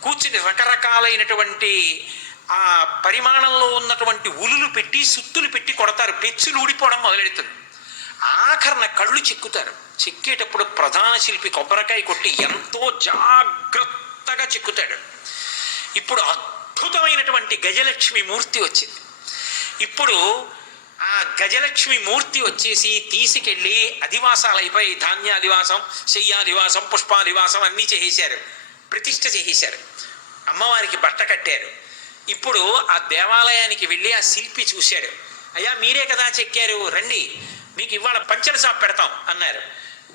కూర్చుని రకరకాలైనటువంటి ఆ పరిమాణంలో ఉన్నటువంటి ఉలులు పెట్టి సుత్తులు పెట్టి కొడతారు. పెచ్చులు ఊడిపోవడం మొదలెడుతుంది. ఆఖరణ కళ్ళు చెక్కుతారు. చెక్కేటప్పుడు ప్రధాన శిల్పి కొబ్బరికాయ కొట్టి ఎంతో జాగ్రత్తగా చెక్కుతాడు. ఇప్పుడు అద్భుతమైనటువంటి గజలక్ష్మి మూర్తి వచ్చింది. ఇప్పుడు ఆ గజలక్ష్మి మూర్తి వచ్చేసి తీసుకెళ్ళి అధివాసాలైపోయి ధాన్యాధివాసం, శయ్యాధివాసం, పుష్పాధివాసం అన్నీ చేసేశారు, ప్రతిష్ఠ చేసేశారు, అమ్మవారికి బట్ట కట్టారు. ఇప్పుడు ఆ దేవాలయానికి వెళ్ళి ఆ శిల్పి చూశాడు. అయ్యా మీరే కదా చెక్కారు, రండి మీకు ఇవాళ పంచల షాప్ పెడతాం అన్నారు.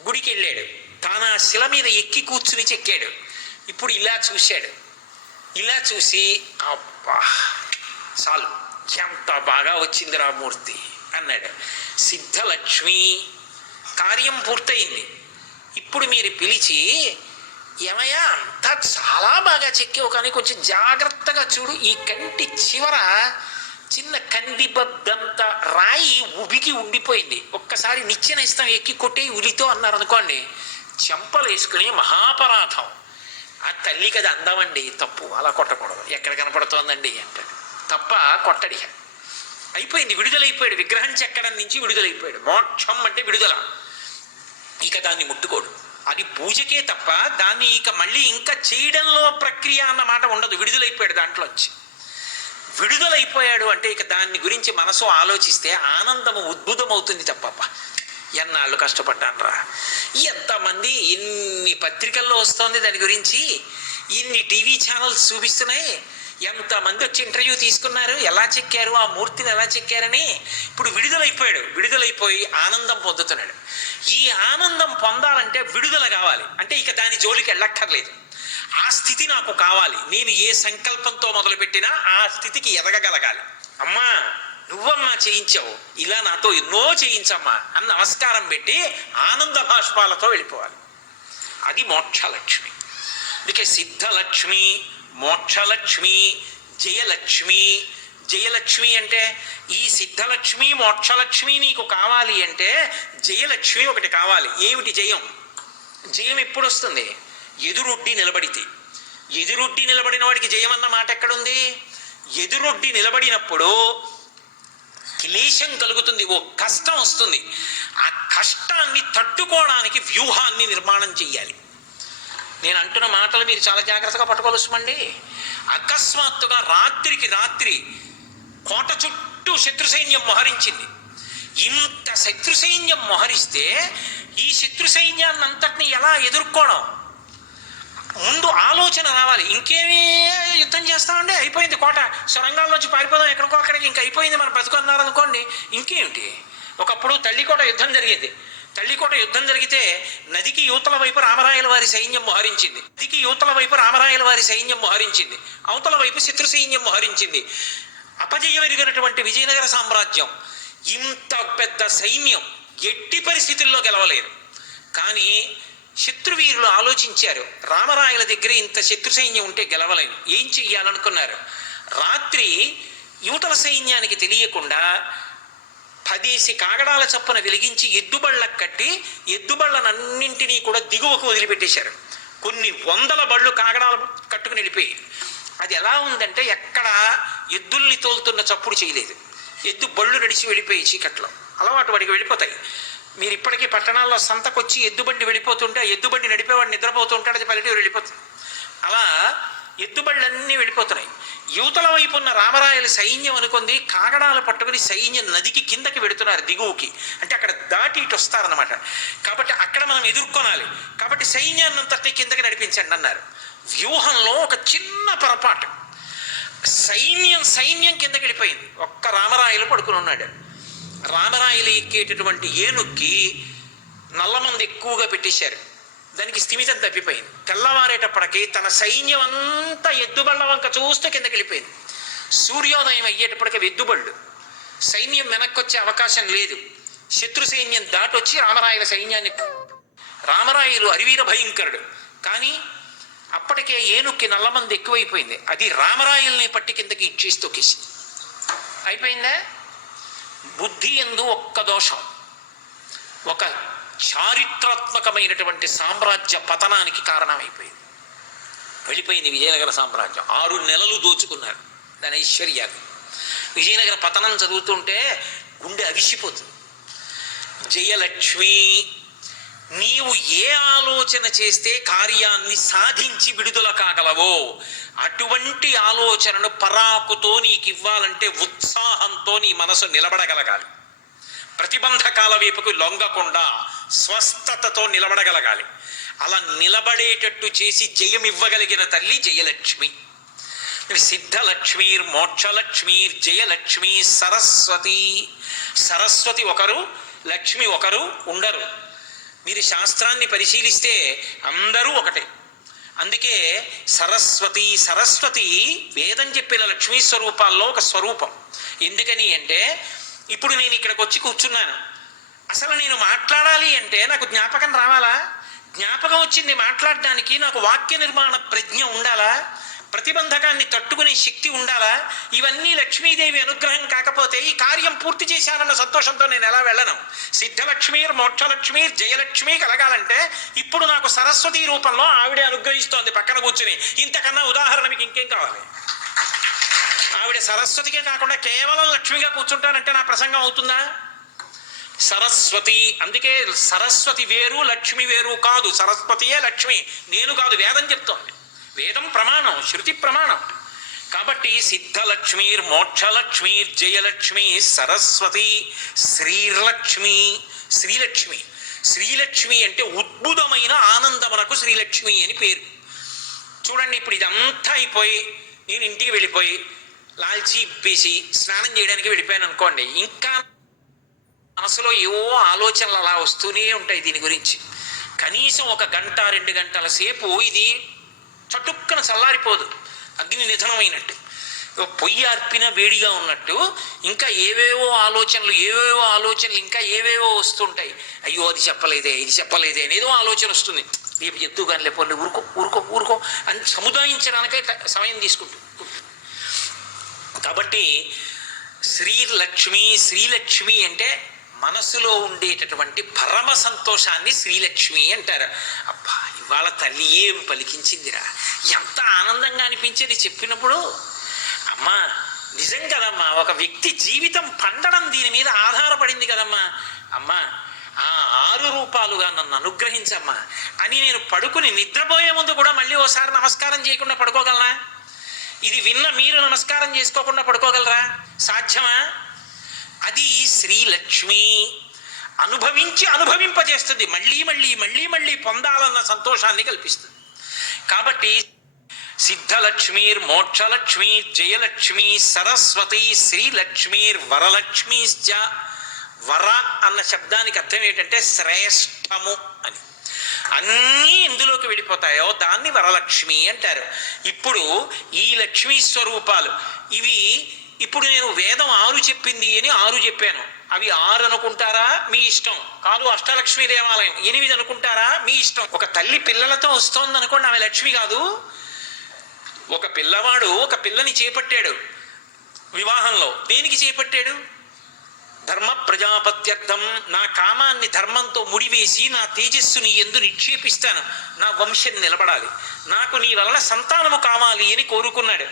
గుడికి వెళ్ళాడు, తాను ఆ శిల మీద ఎక్కి కూర్చుని చెక్కాడు. ఇప్పుడు ఇలా చూశాడు, ఇలా చూసి అబ్బా చాలు ఎంత బాగా వచ్చింది రామూర్తి అన్నాడు. సిద్ధలక్ష్మి కార్యం పూర్తయింది. ఇప్పుడు మీరు పిలిచి ఏమయ్యా అంతా చాలా బాగా చెక్కావు కానీ కొంచెం జాగ్రత్తగా చూడు, ఈ కంటి చివర చిన్న కందిబద్దంత రాయి ఉబికి ఉండిపోయింది, ఒక్కసారి నిచ్చెన ఇస్తాం ఎక్కి కొట్టే ఉలితో అన్నారు అనుకోండి, చెంపలు వేసుకుని మహాపరాధం. ఆ తల్లికి అది అందమండి, తప్పు, అలా కొట్టకూడదు, ఎక్కడ కనపడుతోందండి అంటాడు. తప్ప కొట్టడి. అయిపోయింది, విడుదలైపోయాడు, విగ్రహం చెక్కడం నుంచి విడుదలైపోయాడు. మోక్షం అంటే విడుదల. ఇక దాన్ని ముట్టుకోడు, అది పూజకే తప్ప దాన్ని ఇక మళ్ళీ ఇంకా చేయడంలో ప్రక్రియ అన్నమాట ఉండదు. విడుదలైపోయాడు, దాంట్లో వచ్చి విడుదలైపోయాడు అంటే ఇక దాన్ని గురించి మనసు ఆలోచిస్తే ఆనందము ఉద్భుతమవుతుంది తప్ప ఎన్నాళ్ళు కష్టపడ్డాను రా, ఎంతమంది ఇన్ని పత్రికల్లో వస్తోంది దాని గురించి, ఇన్ని టీవీ ఛానల్స్ చూపిస్తున్నాయి, ఎంతమంది వచ్చి ఇంటర్వ్యూ తీసుకున్నారు, ఎలా చెక్కారు ఆ మూర్తిని ఎలా చెక్కారని. ఇప్పుడు విడుదలైపోయాడు, విడుదలైపోయి ఆనందం పొందుతున్నాడు. ఈ ఆనందం పొందాలంటే విడుదల కావాలి, అంటే ఇక దాని జోలికి వెళ్ళక్కర్లేదు. ఆ స్థితి నాకు కావాలి, నేను ఏ సంకల్పంతో మొదలుపెట్టినా ఆ స్థితికి ఎదగగలగాలి. అమ్మా నువ్వమ్మా చేయించావు, ఇలా నాతో ఎన్నో చేయించమ్మా అని నమస్కారం పెట్టి ఆనంద భాష్పాలతో వెళ్ళిపోవాలి. అది మోక్షలక్ష్మి. అందుకే సిద్ధలక్ష్మి, మోక్షలక్ష్మి, జయలక్ష్మి. జయలక్ష్మి అంటే ఈ సిద్ధలక్ష్మి మోక్షలక్ష్మి నీకు కావాలి అంటే జయలక్ష్మి ఒకటి కావాలి. ఏమిటి జయం? జయం ఎప్పుడు వస్తుంది? ఎదురొడ్డి నిలబడితే. ఎదురొడ్డి నిలబడిన వాడికి జయం అన్న మాట ఎక్కడుంది? ఎదురొడ్డి నిలబడినప్పుడు క్లేశం కలుగుతుంది, ఓ కష్టం వస్తుంది. ఆ కష్టాన్ని తట్టుకోవడానికి వ్యూహాన్ని నిర్మాణం చెయ్యాలి. నేను అంటున్న మాటలు మీరు చాలా జాగ్రత్తగా పట్టుకోవలసిమండి. అకస్మాత్తుగా రాత్రికి రాత్రి కోట చుట్టూ శత్రు సైన్యం మోహరించింది. ఇంత శత్రు సైన్యం మోహరిస్తే ఈ శత్రు సైన్యాన్ని అంతటిని ఎలా ఎదుర్కోవడం? ముందు ఆలోచన రావాలి. ఇంకేమీ యుద్ధం చేస్తామండి, అయిపోయింది కోట, సొరంగాల్లోంచి పారిపోదాం ఎక్కడికో అక్కడికి, ఇంకా అయిపోయింది మన బ్రతుకున్నారనుకోండి, ఇంకేమిటి? ఒకప్పుడు తల్లికోట యుద్ధం జరిగేది. తల్లికోట యుద్ధం జరిగితే నదికి యువతల వైపు రామరాయల వారి సైన్యం మోహరించింది, నదికి యువతల వైపు రామరాయల వారి సైన్యం మోహరించింది, అవతల వైపు శత్రు సైన్యం మోహరించింది. అపజయం ఎరిగినటువంటి విజయనగర సామ్రాజ్యం ఇంత పెద్ద సైన్యం ఎట్టి పరిస్థితుల్లో గెలవలేదు. కానీ శత్రువీరులు ఆలోచించారు, రామరాయల దగ్గర ఇంత శత్రు సైన్యం ఉంటే గెలవలేము, ఏం చెయ్యాలనుకున్నారు. రాత్రి యువతల సైన్యానికి తెలియకుండా 10 కాగడాల చప్పున వెలిగించి ఎద్దుబళ్ళకు కట్టి ఎద్దుబళ్ళనన్నింటినీ కూడా దిగువకు వదిలిపెట్టేశారు. కొన్ని 100 బళ్ళు కాగడాలు కట్టుకుని వెళ్ళిపోయి. అది ఎలా ఉందంటే ఎక్కడ ఎద్దుల్ని తోలుతున్న చప్పుడు చేయలేదు, ఎద్దు బళ్ళు నడిచి వెళ్ళిపోయి చీకట్లో అలవాటు వాడికి వెళ్ళిపోతాయి. మీరు ఇప్పటికీ పట్టణాల్లో సంతకొచ్చి ఎద్దుబండి వెళ్ళిపోతుంటే ఆ ఎద్దుబండి నడిపేవాడు నిద్రపోతుంటాడు, అది పల్లెటూరు వెళ్ళిపోతుంది. అలా ఎద్దుబళ్ళన్నీ వెళ్ళిపోతున్నాయి. యువతల వైపు ఉన్న రామరాయల సైన్యం అనుకుంది కాగడాలు పట్టుకుని సైన్యం నదికి కిందకి వెడుతున్నారు, దిగువకి, అంటే అక్కడ దాటి ఇటు వస్తారనమాట. కాబట్టి అక్కడ మనం ఎదుర్కొనాలి, కాబట్టి సైన్యాన్ని అంతటి కిందకి నడిపించండి అన్నారు. వ్యూహంలో ఒక చిన్న పొరపాటు, సైన్యం కిందకి వెళ్ళిపోయింది, ఒక్క రామరాయలు పడుకుని ఉన్నాడు. రామరాయలు ఎక్కేటటువంటి ఏనుక్కి నల్లమంది ఎక్కువగా పెట్టేశారు, దానికి స్థిమితం తప్పిపోయింది. తెల్లవారేటప్పటికి తన సైన్యం అంతా ఎద్దుబళ్ళ వంక చూస్తూ కిందకి వెళ్ళిపోయింది. సూర్యోదయం అయ్యేటప్పటికి ఎద్దుబళ్ళు, సైన్యం వెనక్కి వచ్చే అవకాశం లేదు. శత్రు సైన్యం దాటొచ్చి రామరాయల సైన్యాన్ని, రామరాయలు అరివీర భయంకరుడు, కానీ అప్పటికే ఏనుక్కి నల్లమంది ఎక్కువైపోయింది. అది రామరాయల్ని పట్టి కిందకి ఇచ్చేసి తొక్కేసి అయిపోయిందా? బుద్ధి ఎందు ఒక్క దోషం, ఒక చారిత్రాత్మకమైనటువంటి సామ్రాజ్య పతనానికి కారణమైపోయింది. వెళ్ళిపోయింది విజయనగర సామ్రాజ్యం. 6 నెలలు దోచుకున్నారు దాని ఐశ్వర్యాన్ని. విజయనగర పతనం చదువుతుంటే గుండె అవిసిపోతుంది. జయలక్ష్మి, నీవు ఏ ఆలోచన చేస్తే కార్యాన్ని సాధించి విడుదల కాగలవో అటువంటి ఆలోచనను పరాకుతో నీకు ఇవ్వాలంటే ఉత్సాహంతో నీ మనసు నిలబడగలగాలి. ప్రతిబంధకాల వైపుకు లొంగకుండా స్వస్థతతో నిలబడగలగాలి. అలా నిలబడేటట్టు చేసి జయం ఇవ్వగలిగిన తల్లి జయలక్ష్మి. సిద్ధలక్ష్మీర్ మోక్షలక్ష్మీర్ జయలక్ష్మి సరస్వతి. సరస్వతి ఒకరు, లక్ష్మి ఒకరు ఉండరు. మీరు శాస్త్రాన్ని పరిశీలిస్తే అందరూ ఒకటే. అందుకే సరస్వతి, సరస్వతి వేదం చెప్పిన లక్ష్మీ స్వరూపాల్లో ఒక స్వరూపం. ఎందుకని అంటే ఇప్పుడు నేను ఇక్కడికి వచ్చి కూర్చున్నాను. అసలు నేను మాట్లాడాలి అంటే నాకు జ్ఞాపకం రావాలా? జ్ఞాపకం వచ్చింది మాట్లాడడానికి నాకు వాక్య నిర్మాణ ప్రజ్ఞ ఉండాలా? ప్రతిబంధకాన్ని తట్టుకునే శక్తి ఉండాలా? ఇవన్నీ లక్ష్మీదేవి అనుగ్రహం కాకపోతే ఈ కార్యం పూర్తి చేశానన్న సంతోషంతో నేను ఎలా వెళ్ళను? సిద్ధలక్ష్మీర్ మోక్షలక్ష్మీర్ జయలక్ష్మి కలగాలంటే ఇప్పుడు నాకు సరస్వతి రూపంలో ఆవిడే అనుగ్రహిస్తోంది పక్కన కూర్చుని. ఇంతకన్నా ఉదాహరణ మీకు ఇంకేం కావాలి? ఆవిడ సరస్వతికే కాకుండా కేవలం లక్ష్మిగా కూర్చుంటానంటే నా ప్రసంగం అవుతుందా? సరస్వతి. అందుకే సరస్వతి వేరు, లక్ష్మి వేరు కాదు. సరస్వతియే లక్ష్మి, నేను కాదు. వేదం చెప్తోంది. వేదం ప్రమాణం, శృతి ప్రమాణం. కాబట్టి సిద్ధలక్ష్మీర్ మోక్షలక్ష్మీర్ జయలక్ష్మి సరస్వతి శ్రీలక్ష్మి. శ్రీలక్ష్మి, శ్రీలక్ష్మి అంటే ఉద్భుతమైన ఆనందమునకు శ్రీలక్ష్మి అని పేరు. చూడండి, ఇప్పుడు ఇదంతా అయిపోయి నేను ఇంటికి వెళ్ళిపోయి లాల్చీ ఇప్పేసి స్నానం చేయడానికి వెళ్ళిపోయాను అనుకోండి, ఇంకా మనసులో ఏవో ఆలోచనలు అలా వస్తూనే ఉంటాయి దీని గురించి. కనీసం 1 గంట 2 గంటల సేపు ఇది చటుక్కన చల్లారిపోదు. అగ్ని నిధనమైనట్టు, పొయ్యి అర్పిన వేడిగా ఉన్నట్టు ఇంకా ఏవేవో ఆలోచనలు ఇంకా ఏవేవో వస్తుంటాయి. అయ్యో అది చెప్పలేదే, ఇది చెప్పలేదే అనేదో ఆలోచన వస్తుంది. రేపు చెప్తూ కానీ లేకపోతే ఊరుకో అని సముదాయించడానికే సమయం తీసుకుంటుంది. కాబట్టి శ్రీలక్ష్మి అంటే మనసులో ఉండేటటువంటి పరమ సంతోషాన్ని శ్రీలక్ష్మి అంటారు. అబ్బా, ఇవాళ తల్లి ఏం పలికించిందిరా, ఎంత ఆనందంగా అనిపించేది చెప్పినప్పుడు. అమ్మా నిజం కదమ్మా, ఒక వ్యక్తి జీవితం పండడం దీని మీద ఆధారపడింది కదమ్మా. అమ్మా ఆ 6 రూపాలుగా నన్ను అనుగ్రహించమ్మా అని నేను పడుకుని నిద్రపోయే ముందు కూడా మళ్ళీ ఓసారి నమస్కారం చేయకుండా పడుకోగలనా? ఇది విన్న మీరు నమస్కారం చేసుకోకుండా పడుకోగలరా? సాధ్యమా? అది శ్రీలక్ష్మి. అనుభవింపజేస్తుంది. మళ్ళీ పొందాలన్న సంతోషాన్ని కల్పిస్తుంది. కాబట్టి సిద్ధలక్ష్మీర్ మోక్షలక్ష్మీర్ జయలక్ష్మి సరస్వతి శ్రీలక్ష్మీర్ వరలక్ష్మీశ్చ. వర అన్న శబ్దానికి అర్థం ఏంటంటే శ్రేష్టము అని. అన్నీ ఎందులోకి వెళ్ళిపోతాయో దాన్ని వరలక్ష్మి అంటారు. ఇప్పుడు ఈ లక్ష్మీ స్వరూపాలు ఇవి. ఇప్పుడు నేను వేదం 6 చెప్పింది అని 6 చెప్పాను. అవి 6 అనుకుంటారా మీ ఇష్టం. కాదు అష్టలక్ష్మీ దేవాలయం 8 అనుకుంటారా మీ ఇష్టం. ఒక తల్లి పిల్లలతో వస్తోంది అనుకోండి, ఆమె లక్ష్మి కాదు. ఒక పిల్లవాడు ఒక పిల్లని చేపట్టాడు వివాహంలో. దేనికి చేపట్టాడు? ధర్మ ప్రజాపత్యర్థం. నా కామాన్ని ధర్మంతో ముడివేసి నా తేజస్సుని ఎందు నిక్షేపిస్తాను, నా వంశం నిలబడాలి, నాకు నీ వలన సంతానము కావాలి అని కోరుకున్నాడు.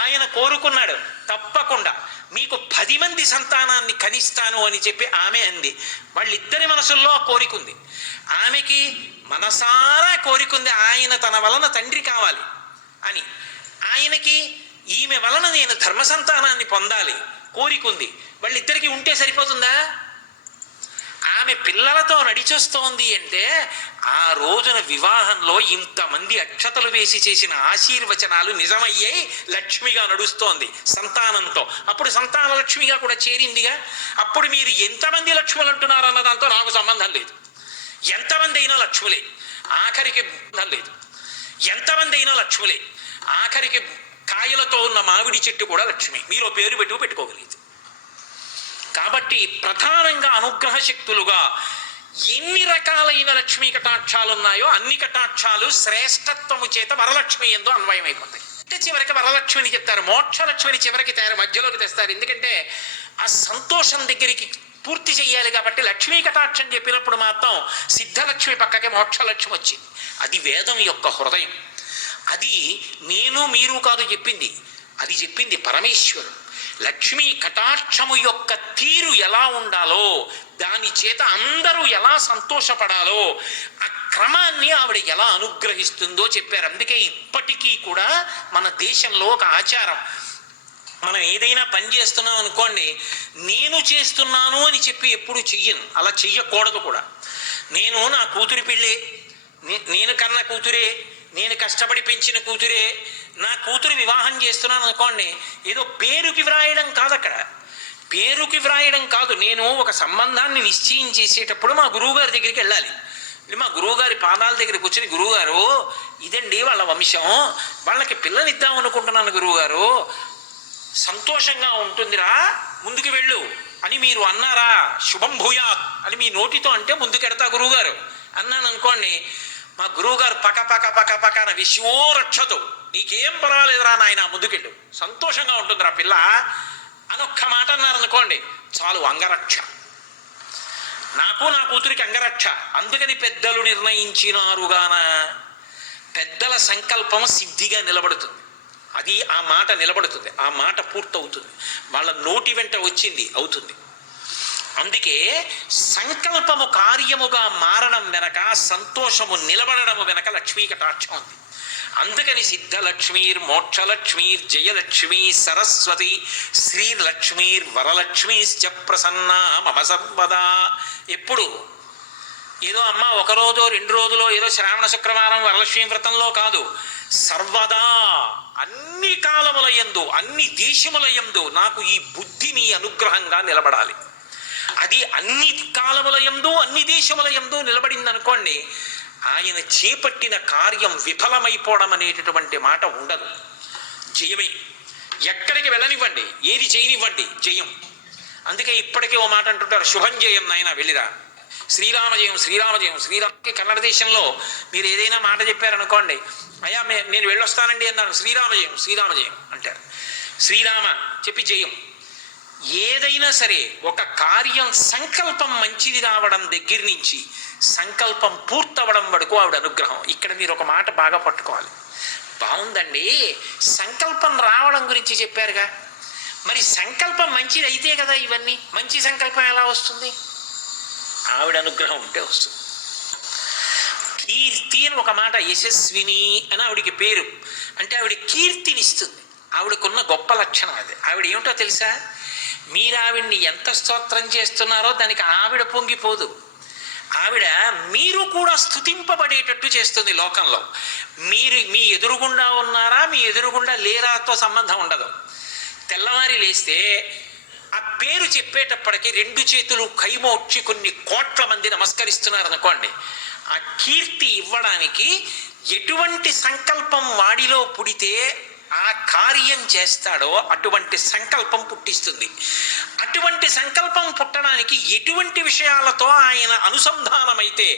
ఆయన కోరుకున్నాడు, తప్పకుండా మీకు 10 మంది సంతానాన్ని కనిస్తాను అని చెప్పి ఆమె అంది. వాళ్ళిద్దరి మనసుల్లో ఆ కోరికుంది. ఆమెకి మనసారా కోరికుంది ఆయన తన వలన తండ్రి కావాలి అని. ఆయనకి ఈమె వలన నేను ధర్మ సంతానాన్ని పొందాలి కోరికుంది. వాళ్ళిద్దరికి ఉంటే సరిపోతుందా? ఆమె పిల్లలతో నడిచొస్తోంది అంటే ఆ రోజున వివాహంలో ఇంతమంది అక్షతలు వేసి చేసిన ఆశీర్వచనాలు నిజమయ్యాయి. లక్ష్మిగా నడుస్తోంది సంతానంతో. అప్పుడు సంతాన లక్ష్మిగా కూడా చేరిందిగా. అప్పుడు మీరు ఎంతమంది లక్ష్ములు అంటున్నారు అన్న దాంతో నాకు సంబంధం లేదు. ఎంతమంది అయినా లక్ష్ములే, ఆఖరికి లేదు. ఎంతమంది అయినా లక్ష్ములే, ఆఖరికి కాయలతో ఉన్న మామిడి చెట్టు కూడా లక్ష్మి. మీరు పేరు పెట్టుకోగలిగితే. కాబట్టి ప్రధానంగా అనుగ్రహ శక్తులుగా ఎన్ని రకాలైన లక్ష్మీ కటాక్షాలు ఉన్నాయో అన్ని కటాక్షాలు శ్రేష్టత్వము చేత వరలక్ష్మి ఎందు అన్వయమైపోతాయి. అంటే చివరికి వరలక్ష్మిని చెప్తారు, మోక్షలక్ష్మిని చివరికి మధ్యలోకి తెస్తారు. ఎందుకంటే ఆ సంతోషం దగ్గరికి పూర్తి చెయ్యాలి కాబట్టి. లక్ష్మీ కటాక్షం చెప్పినప్పుడు మాత్రం సిద్ధలక్ష్మి పక్కకే మోక్షలక్ష్మి వచ్చింది. అది వేదం యొక్క హృదయం. అది నేను మీరు కాదు చెప్పింది, అది చెప్పింది పరమేశ్వరుడు. లక్ష్మీ కటాక్షము యొక్క తీరు ఎలా ఉండాలో, దాని చేత అందరూ ఎలా సంతోషపడాలో, ఆ క్రమాన్ని ఆవిడ ఎలా అనుగ్రహిస్తుందో చెప్పారు. అందుకే ఇప్పటికీ కూడా మన దేశంలో ఒక ఆచారం, మనం ఏదైనా పని చేస్తున్నాం అనుకోండి, నేను చేస్తున్నాను అని చెప్పి ఎప్పుడు చెయ్యను, అలా చెయ్యకూడదు కూడా. నేను నా కూతురి పెళ్ళే, నేను కన్న కూతురే, నేను కష్టపడి పెంచిన కూతురే, నా కూతురు వివాహం చేస్తున్నాను అనుకోండి, ఏదో పేరుకి వ్రాయడం కాదు. అక్కడ పేరుకి వ్రాయడం కాదు. నేను ఒక సంబంధాన్ని నిశ్చయం చేసేటప్పుడు మా గురువుగారి దగ్గరికి వెళ్ళాలి. మా గురువుగారి పాదాల దగ్గరికి కూర్చొని, గురువుగారు ఇదండి వాళ్ళ వంశం, వాళ్ళకి పిల్లనిద్దాం అనుకుంటున్నాను గురువుగారు, సంతోషంగా ఉంటుందిరా, ముందుకు వెళ్ళు అని మీరు అన్నారా, శుభం భూయాత్ అని మీ నోటితో అంటే ముందుకెడతా గురువుగారు అన్నాను అనుకోండి, మా గురువుగారు పక పక పక పక అని విశ్వో రక్షతో, నీకేం పర్వాలేదురా నాయన, ముందుకెళ్ళు, సంతోషంగా ఉంటుందిరా పిల్ల అని ఒక్క మాట అన్నారనుకోండి, చాలు, అంగరక్ష. నాకు నా కూతురికి అంగరక్ష. అందుకని పెద్దలు నిర్ణయించినారుగాన పెద్దల సంకల్పం సిద్ధిగా నిలబడుతుంది. అది ఆ మాట నిలబడుతుంది, ఆ మాట పూర్తవుతుంది, వాళ్ళ నోటి వెంట వచ్చింది అవుతుంది. అందుకే సంకల్పము కార్యముగా మారడం వెనక, సంతోషము నిలబడము వెనక లక్ష్మీ కటాక్షం ఉంది. అందుకని సిద్ధలక్ష్మీర్ మోక్షలక్ష్మీర్ జయలక్ష్మీ సరస్వతి శ్రీలక్ష్మీర్ వరలక్ష్మీశ్చ ప్రసన్నా మమ సర్వదా. ఎప్పుడు ఏదో అమ్మ ఒక రోజో 2 రోజులో ఏదో శ్రావణ శుక్రవారం వరలక్ష్మీ వ్రతంలో కాదు, సర్వదా అన్ని కాలముల యందు, అన్ని దేశముల యందు నాకు ఈ బుద్ధి నీ అనుగ్రహంగా నిలబడాలి. అది అన్ని కాలముల యందు, అన్ని దేశముల యందు నిలబడింది అనుకోండి, ఆయన చేపట్టిన కార్యం విఫలమైపోవడం అనేటటువంటి మాట ఉండదు. జయమే. ఎక్కడికి వెళ్ళనివ్వండి, ఏది చేయనివ్వండి, జయం. అందుకే ఇప్పటికీ ఓ మాట అంటుంటారు, శుభం జయం నాయన వెళ్ళిరా, శ్రీరామజయం శ్రీరామజయం. శ్రీరామకి కన్నడ దేశంలో మీరు ఏదైనా మాట చెప్పారనుకోండి, అయ్యా నేను వెళ్ళొస్తానండి అన్నాను, శ్రీరామజయం శ్రీరామజయం అంటారు. శ్రీరామ చెప్పి జయం. ఏదైనా సరే ఒక కార్యం సంకల్పం మంచిది రావడం దగ్గర నుంచి సంకల్పం పూర్తవడం వరకు ఆవిడ అనుగ్రహం. ఇక్కడ మీరు ఒక మాట బాగా పట్టుకోవాలి. బాగుందండి, సంకల్పం రావడం గురించి చెప్పారుగా, మరి సంకల్పం మంచిది అయితే కదా ఇవన్నీ. మంచి సంకల్పం ఎలా వస్తుంది? ఆవిడ అనుగ్రహం ఉంటే వస్తుంది. కీర్తి అని ఒక మాట, యశస్విని అని ఆవిడికి పేరు. అంటే ఆవిడ కీర్తినిస్తుంది. ఆవిడకున్న గొప్ప లక్షణం అది. ఆవిడ ఏమిటో తెలుసా, మీరు ఆవిడ్ని ఎంత స్తోత్రం చేస్తున్నారో దానికి ఆవిడ పొంగిపోదు. ఆవిడ మీరు కూడా స్తుతింపబడేటట్టు చేస్తుంది లోకంలో. మీరు మీ ఎదురుగుండా ఉన్నారా, మీ ఎదురుగుండా లేరాతో సంబంధం ఉండదు. తెల్లవారి లేస్తే ఆ పేరు చెప్పేటప్పటికి 2 చేతులు కైమోడ్చి కొన్ని కోట్ల మంది నమస్కరిస్తున్నారు అనుకోండి, ఆ కీర్తి ఇవ్వడానికి ఎటువంటి సంకల్పం వాడిలో పుడితే ఆ కార్యం చేస్తాడో అటువంటి సంకల్పం పుట్టిస్తుంది. అటువంటి సంకల్పం పుట్టడానికి ఎటువంటి విషయాలతో ఆయన అనుసంధానమైతే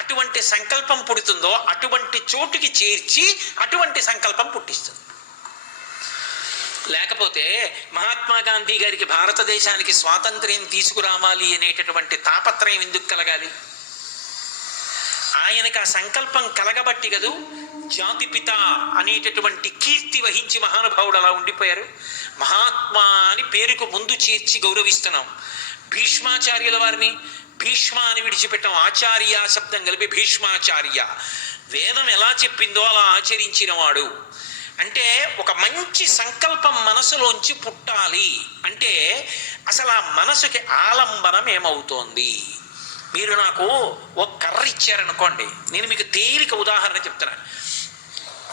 అటువంటి సంకల్పం పుడుతుందో అటువంటి చోటుకి చేర్చి అటువంటి సంకల్పం పుట్టిస్తుంది. లేకపోతే మహాత్మా గాంధీ గారికి భారతదేశానికి స్వాతంత్ర్యం తీసుకురావాలి అనేటటువంటి తాపత్రయం ఎందుకు కలగాలి? ఆయనకు ఆ సంకల్పం కలగబట్టి కదూ జాతిపిత అనేటటువంటి కీర్తి వహించి మహానుభావుడు అలా ఉండిపోయారు. మహాత్మా అని పేరుకు ముందు చేర్చి గౌరవిస్తున్నాం. భీష్మాచార్యుల వారిని భీష్మ అని విడిచిపెట్టాం. ఆచార్య శబ్దం కలిపి భీష్మాచార్య. వేదం ఎలా చెప్పిందో అలా ఆచరించినవాడు. అంటే ఒక మంచి సంకల్పం మనసులోంచి పుట్టాలి అంటే అసలు ఆ మనసుకి ఆలంబనం ఏమవుతోంది? మీరు నాకు ఒక కర్ర ఇచ్చారనుకోండి, నేను మీకు తేలిక ఉదాహరణ చెప్తున్నాను.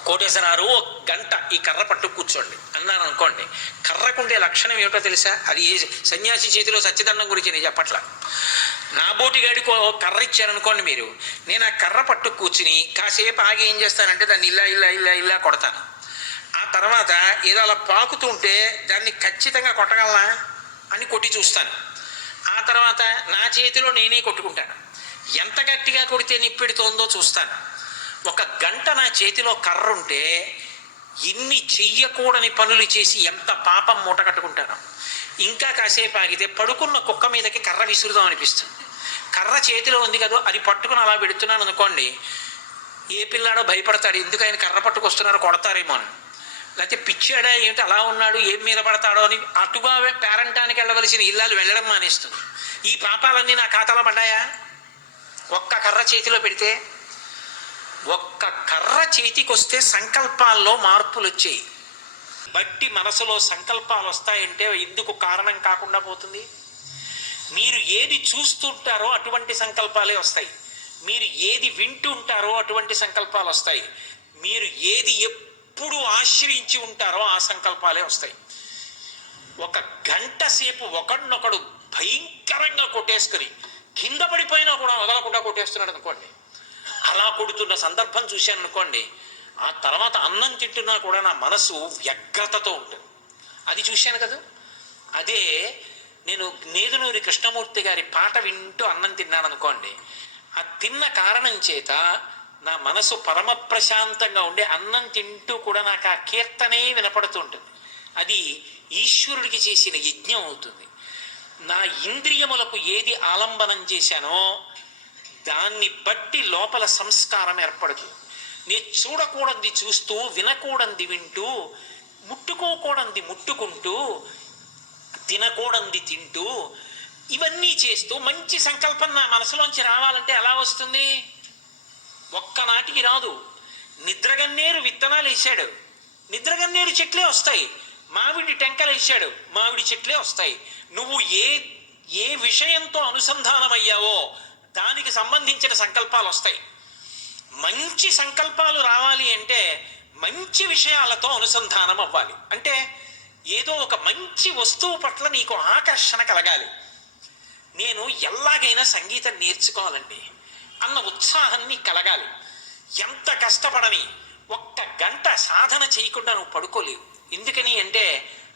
కోటేశ్వరారు ఒక గంట ఈ కర్ర పట్టు కూర్చోండి అన్నాను అనుకోండి, కర్రకుండే లక్షణం ఏమిటో తెలుసా? అది ఏ సన్యాసి చేతిలో సత్యదండం గురించి నేను చెప్పట్లా. నా బోటిగాడికి కర్ర ఇచ్చారనుకోండి మీరు, నేను ఆ కర్ర పట్టు కూర్చుని కాసేపు ఆగి ఏం చేస్తానంటే దాన్ని ఇలా ఇలా ఇలా ఇలా కొడతాను. ఆ తర్వాత ఏదో అలా పాకుతుంటే దాన్ని ఖచ్చితంగా కొట్టగలనా అని కొట్టి చూస్తాను. ఆ తర్వాత నా చేతిలో నేనే కొట్టుకుంటాను. ఎంత గట్టిగా కొడితే నిప్పెడుతోందో చూస్తాను. ఒక గంట నా చేతిలో కర్ర ఉంటే ఎన్ని చెయ్యకూడని పనులు చేసి ఎంత పాపం మూట కట్టుకుంటాను. ఇంకా కాసేపు ఆగితే పడుకున్న కుక్క మీదకి కర్ర విసురుదాం అనిపిస్తుంది. కర్ర చేతిలో ఉంది కదా, అది పట్టుకుని అలా పెడుతున్నాను అనుకోండి, ఏ పిల్లాడో భయపడతాడు, ఎందుకు ఆయన కర్ర పట్టుకొస్తున్నారు కొడతారేమో అని. లేకపోతే పిచ్చాడా ఏమిటి అలా ఉన్నాడు, ఏం మీద పడతాడో అని అటుగా పేరంటానికి వెళ్ళవలసిన ఇల్లాలు వెళ్ళడం మానేస్తుంది. ఈ పాపాలన్నీ నా ఖాతాలో పడ్డాయా? ఒక్క కర్ర చేతిలో పెడితే, ఒక్క కర్ర చేతికి వస్తే సంకల్పాల్లో మార్పులు వచ్చాయి. బట్టి మనసులో సంకల్పాలు వస్తాయంటే ఎందుకు కారణం కాకుండా పోతుంది? మీరు ఏది చూస్తుంటారో అటువంటి సంకల్పాలే వస్తాయి. మీరు ఏది వింటూ ఉంటారో అటువంటి సంకల్పాలు వస్తాయి. మీరు ఏది ఎప్పుడు ఆశ్రయించి ఉంటారో ఆ సంకల్పాలే వస్తాయి. ఒక గంట సేపు ఒకడినొకడు భయంకరంగా కొట్టేసుకుని కింద పడిపోయినా కూడా వదలకుండా కొట్టేస్తున్నాడు అనుకోండి, అలా కొడుతున్న సందర్భం చూశాను అనుకోండి, ఆ తర్వాత అన్నం తింటున్నా కూడా నా మనసు వ్యగ్రతతో ఉంటుంది. అది చూశాను కదా. అదే నేను నేదునూరి కృష్ణమూర్తి గారి పాట వింటూ అన్నం తిన్నాను అనుకోండి, ఆ తిన్న కారణం చేత నా మనసు పరమ ప్రశాంతంగా ఉండే అన్నం తింటూ కూడా నాకు ఆ కీర్తనే వినపడుతూ ఉంటుంది. అది ఈశ్వరుడికి చేసిన యజ్ఞం అవుతుంది. నా ఇంద్రియములకు ఏది ఆలంబనం చేశానో దాన్ని బట్టి లోపల సంస్కారం ఏర్పడుతుంది. నేను చూడకూడనిది చూస్తూ, వినకూడనిది వింటూ, ముట్టుకోకూడనిది ముట్టుకుంటూ, తినకూడనిది తింటూ, ఇవన్నీ చేస్తూ మంచి సంకల్పం నా మనసులోంచి రావాలంటే ఎలా వస్తుంది? ఒక్కనాటికి రాదు. నిద్రగన్నేరు విత్తనాలు వేసాడు, నిద్రగన్నేరు చెట్లే వస్తాయి. మామిడి టెంకలు వేసాడు, మామిడి చెట్లే వస్తాయి. నువ్వు ఏ విషయంతో అనుసంధానమయ్యావో దానికి సంబంధించిన సంకల్పాలు వస్తాయి. మంచి సంకల్పాలు రావాలి అంటే మంచి విషయాలతో అనుసంధానం అవ్వాలి. అంటే ఏదో ఒక మంచి వస్తువు పట్ల నీకు ఆకర్షణ కలగాలి. నేను ఎలాగైనా సంగీతం నేర్చుకోవాలండి అన్న ఉత్సాహం నీకు కలగాలి. ఎంత కష్టపడని ఒక్క గంట సాధన చేయకుండా నువ్వు పడుకోలేవు. ఎందుకని అంటే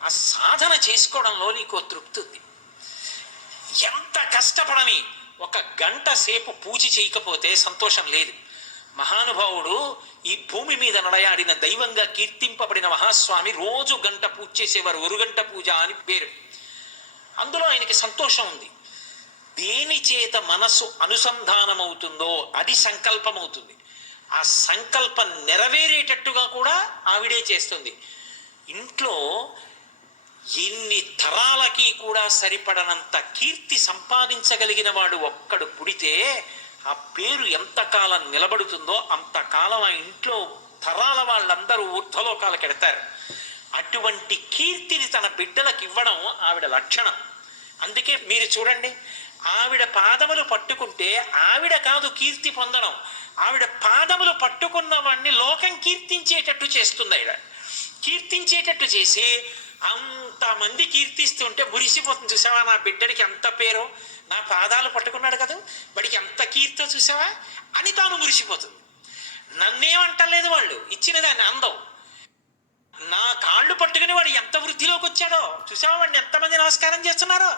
ఆ సాధన చేసుకోవడంలో నీకు తృప్తి ఉంది. ఎంత కష్టపడని ఒక గంట సేపు పూజ చేయకపోతే సంతోషం లేదు. మహానుభావుడు ఈ భూమి మీద నడయాడిన దైవంగా కీర్తింపబడిన మహాస్వామి రోజు గంట పూజ చేసేవారు. ఒరుగంట పూజ అని పేరు. అందులో ఆయనకి సంతోషం ఉంది. దేని చేత మనస్సు అనుసంధానమవుతుందో అది సంకల్పం అవుతుంది. ఆ సంకల్పం నెరవేరేటట్టుగా కూడా ఆవిడే చేస్తుంది. ఇంట్లో ఎన్ని తరాలకి కూడా సరిపడనంత కీర్తి సంపాదించగలిగిన వాడు ఒక్కడు పుడితే ఆ పేరు ఎంతకాలం నిలబడుతుందో అంతకాలం ఆ ఇంట్లో తరాల వాళ్ళందరూ ఊర్ధ్వలోకాలకు ఎడతారు. అటువంటి కీర్తిని తన బిడ్డలకు ఇవ్వడం ఆవిడ లక్షణం. అందుకే మీరు చూడండి, ఆవిడ పాదములు పట్టుకుంటే ఆవిడ కాదు కీర్తి పొందడం, ఆవిడ పాదములు పట్టుకున్న వాడిని లోకం కీర్తించేటట్టు చేస్తుంది. ఆవిడ కీర్తించేటట్టు చేసి అంతమంది కీర్తిస్తుంటే మురిసిపోతుంది. చూసావా నా బిడ్డడికి ఎంత పేరో, నా పాదాలు పట్టుకున్నాడు కదా, వాడికి ఎంత కీర్తో చూసావా అని తాను మురిసిపోతుంది. నన్నేమంటలేదు వాళ్ళు, ఇచ్చిన దాన్ని అందం. నా కాళ్ళు పట్టుకుని వాడు ఎంత వృద్ధిలోకి వచ్చాడో చూసావా, వాడిని ఎంతమంది నమస్కారం చేస్తున్నారో.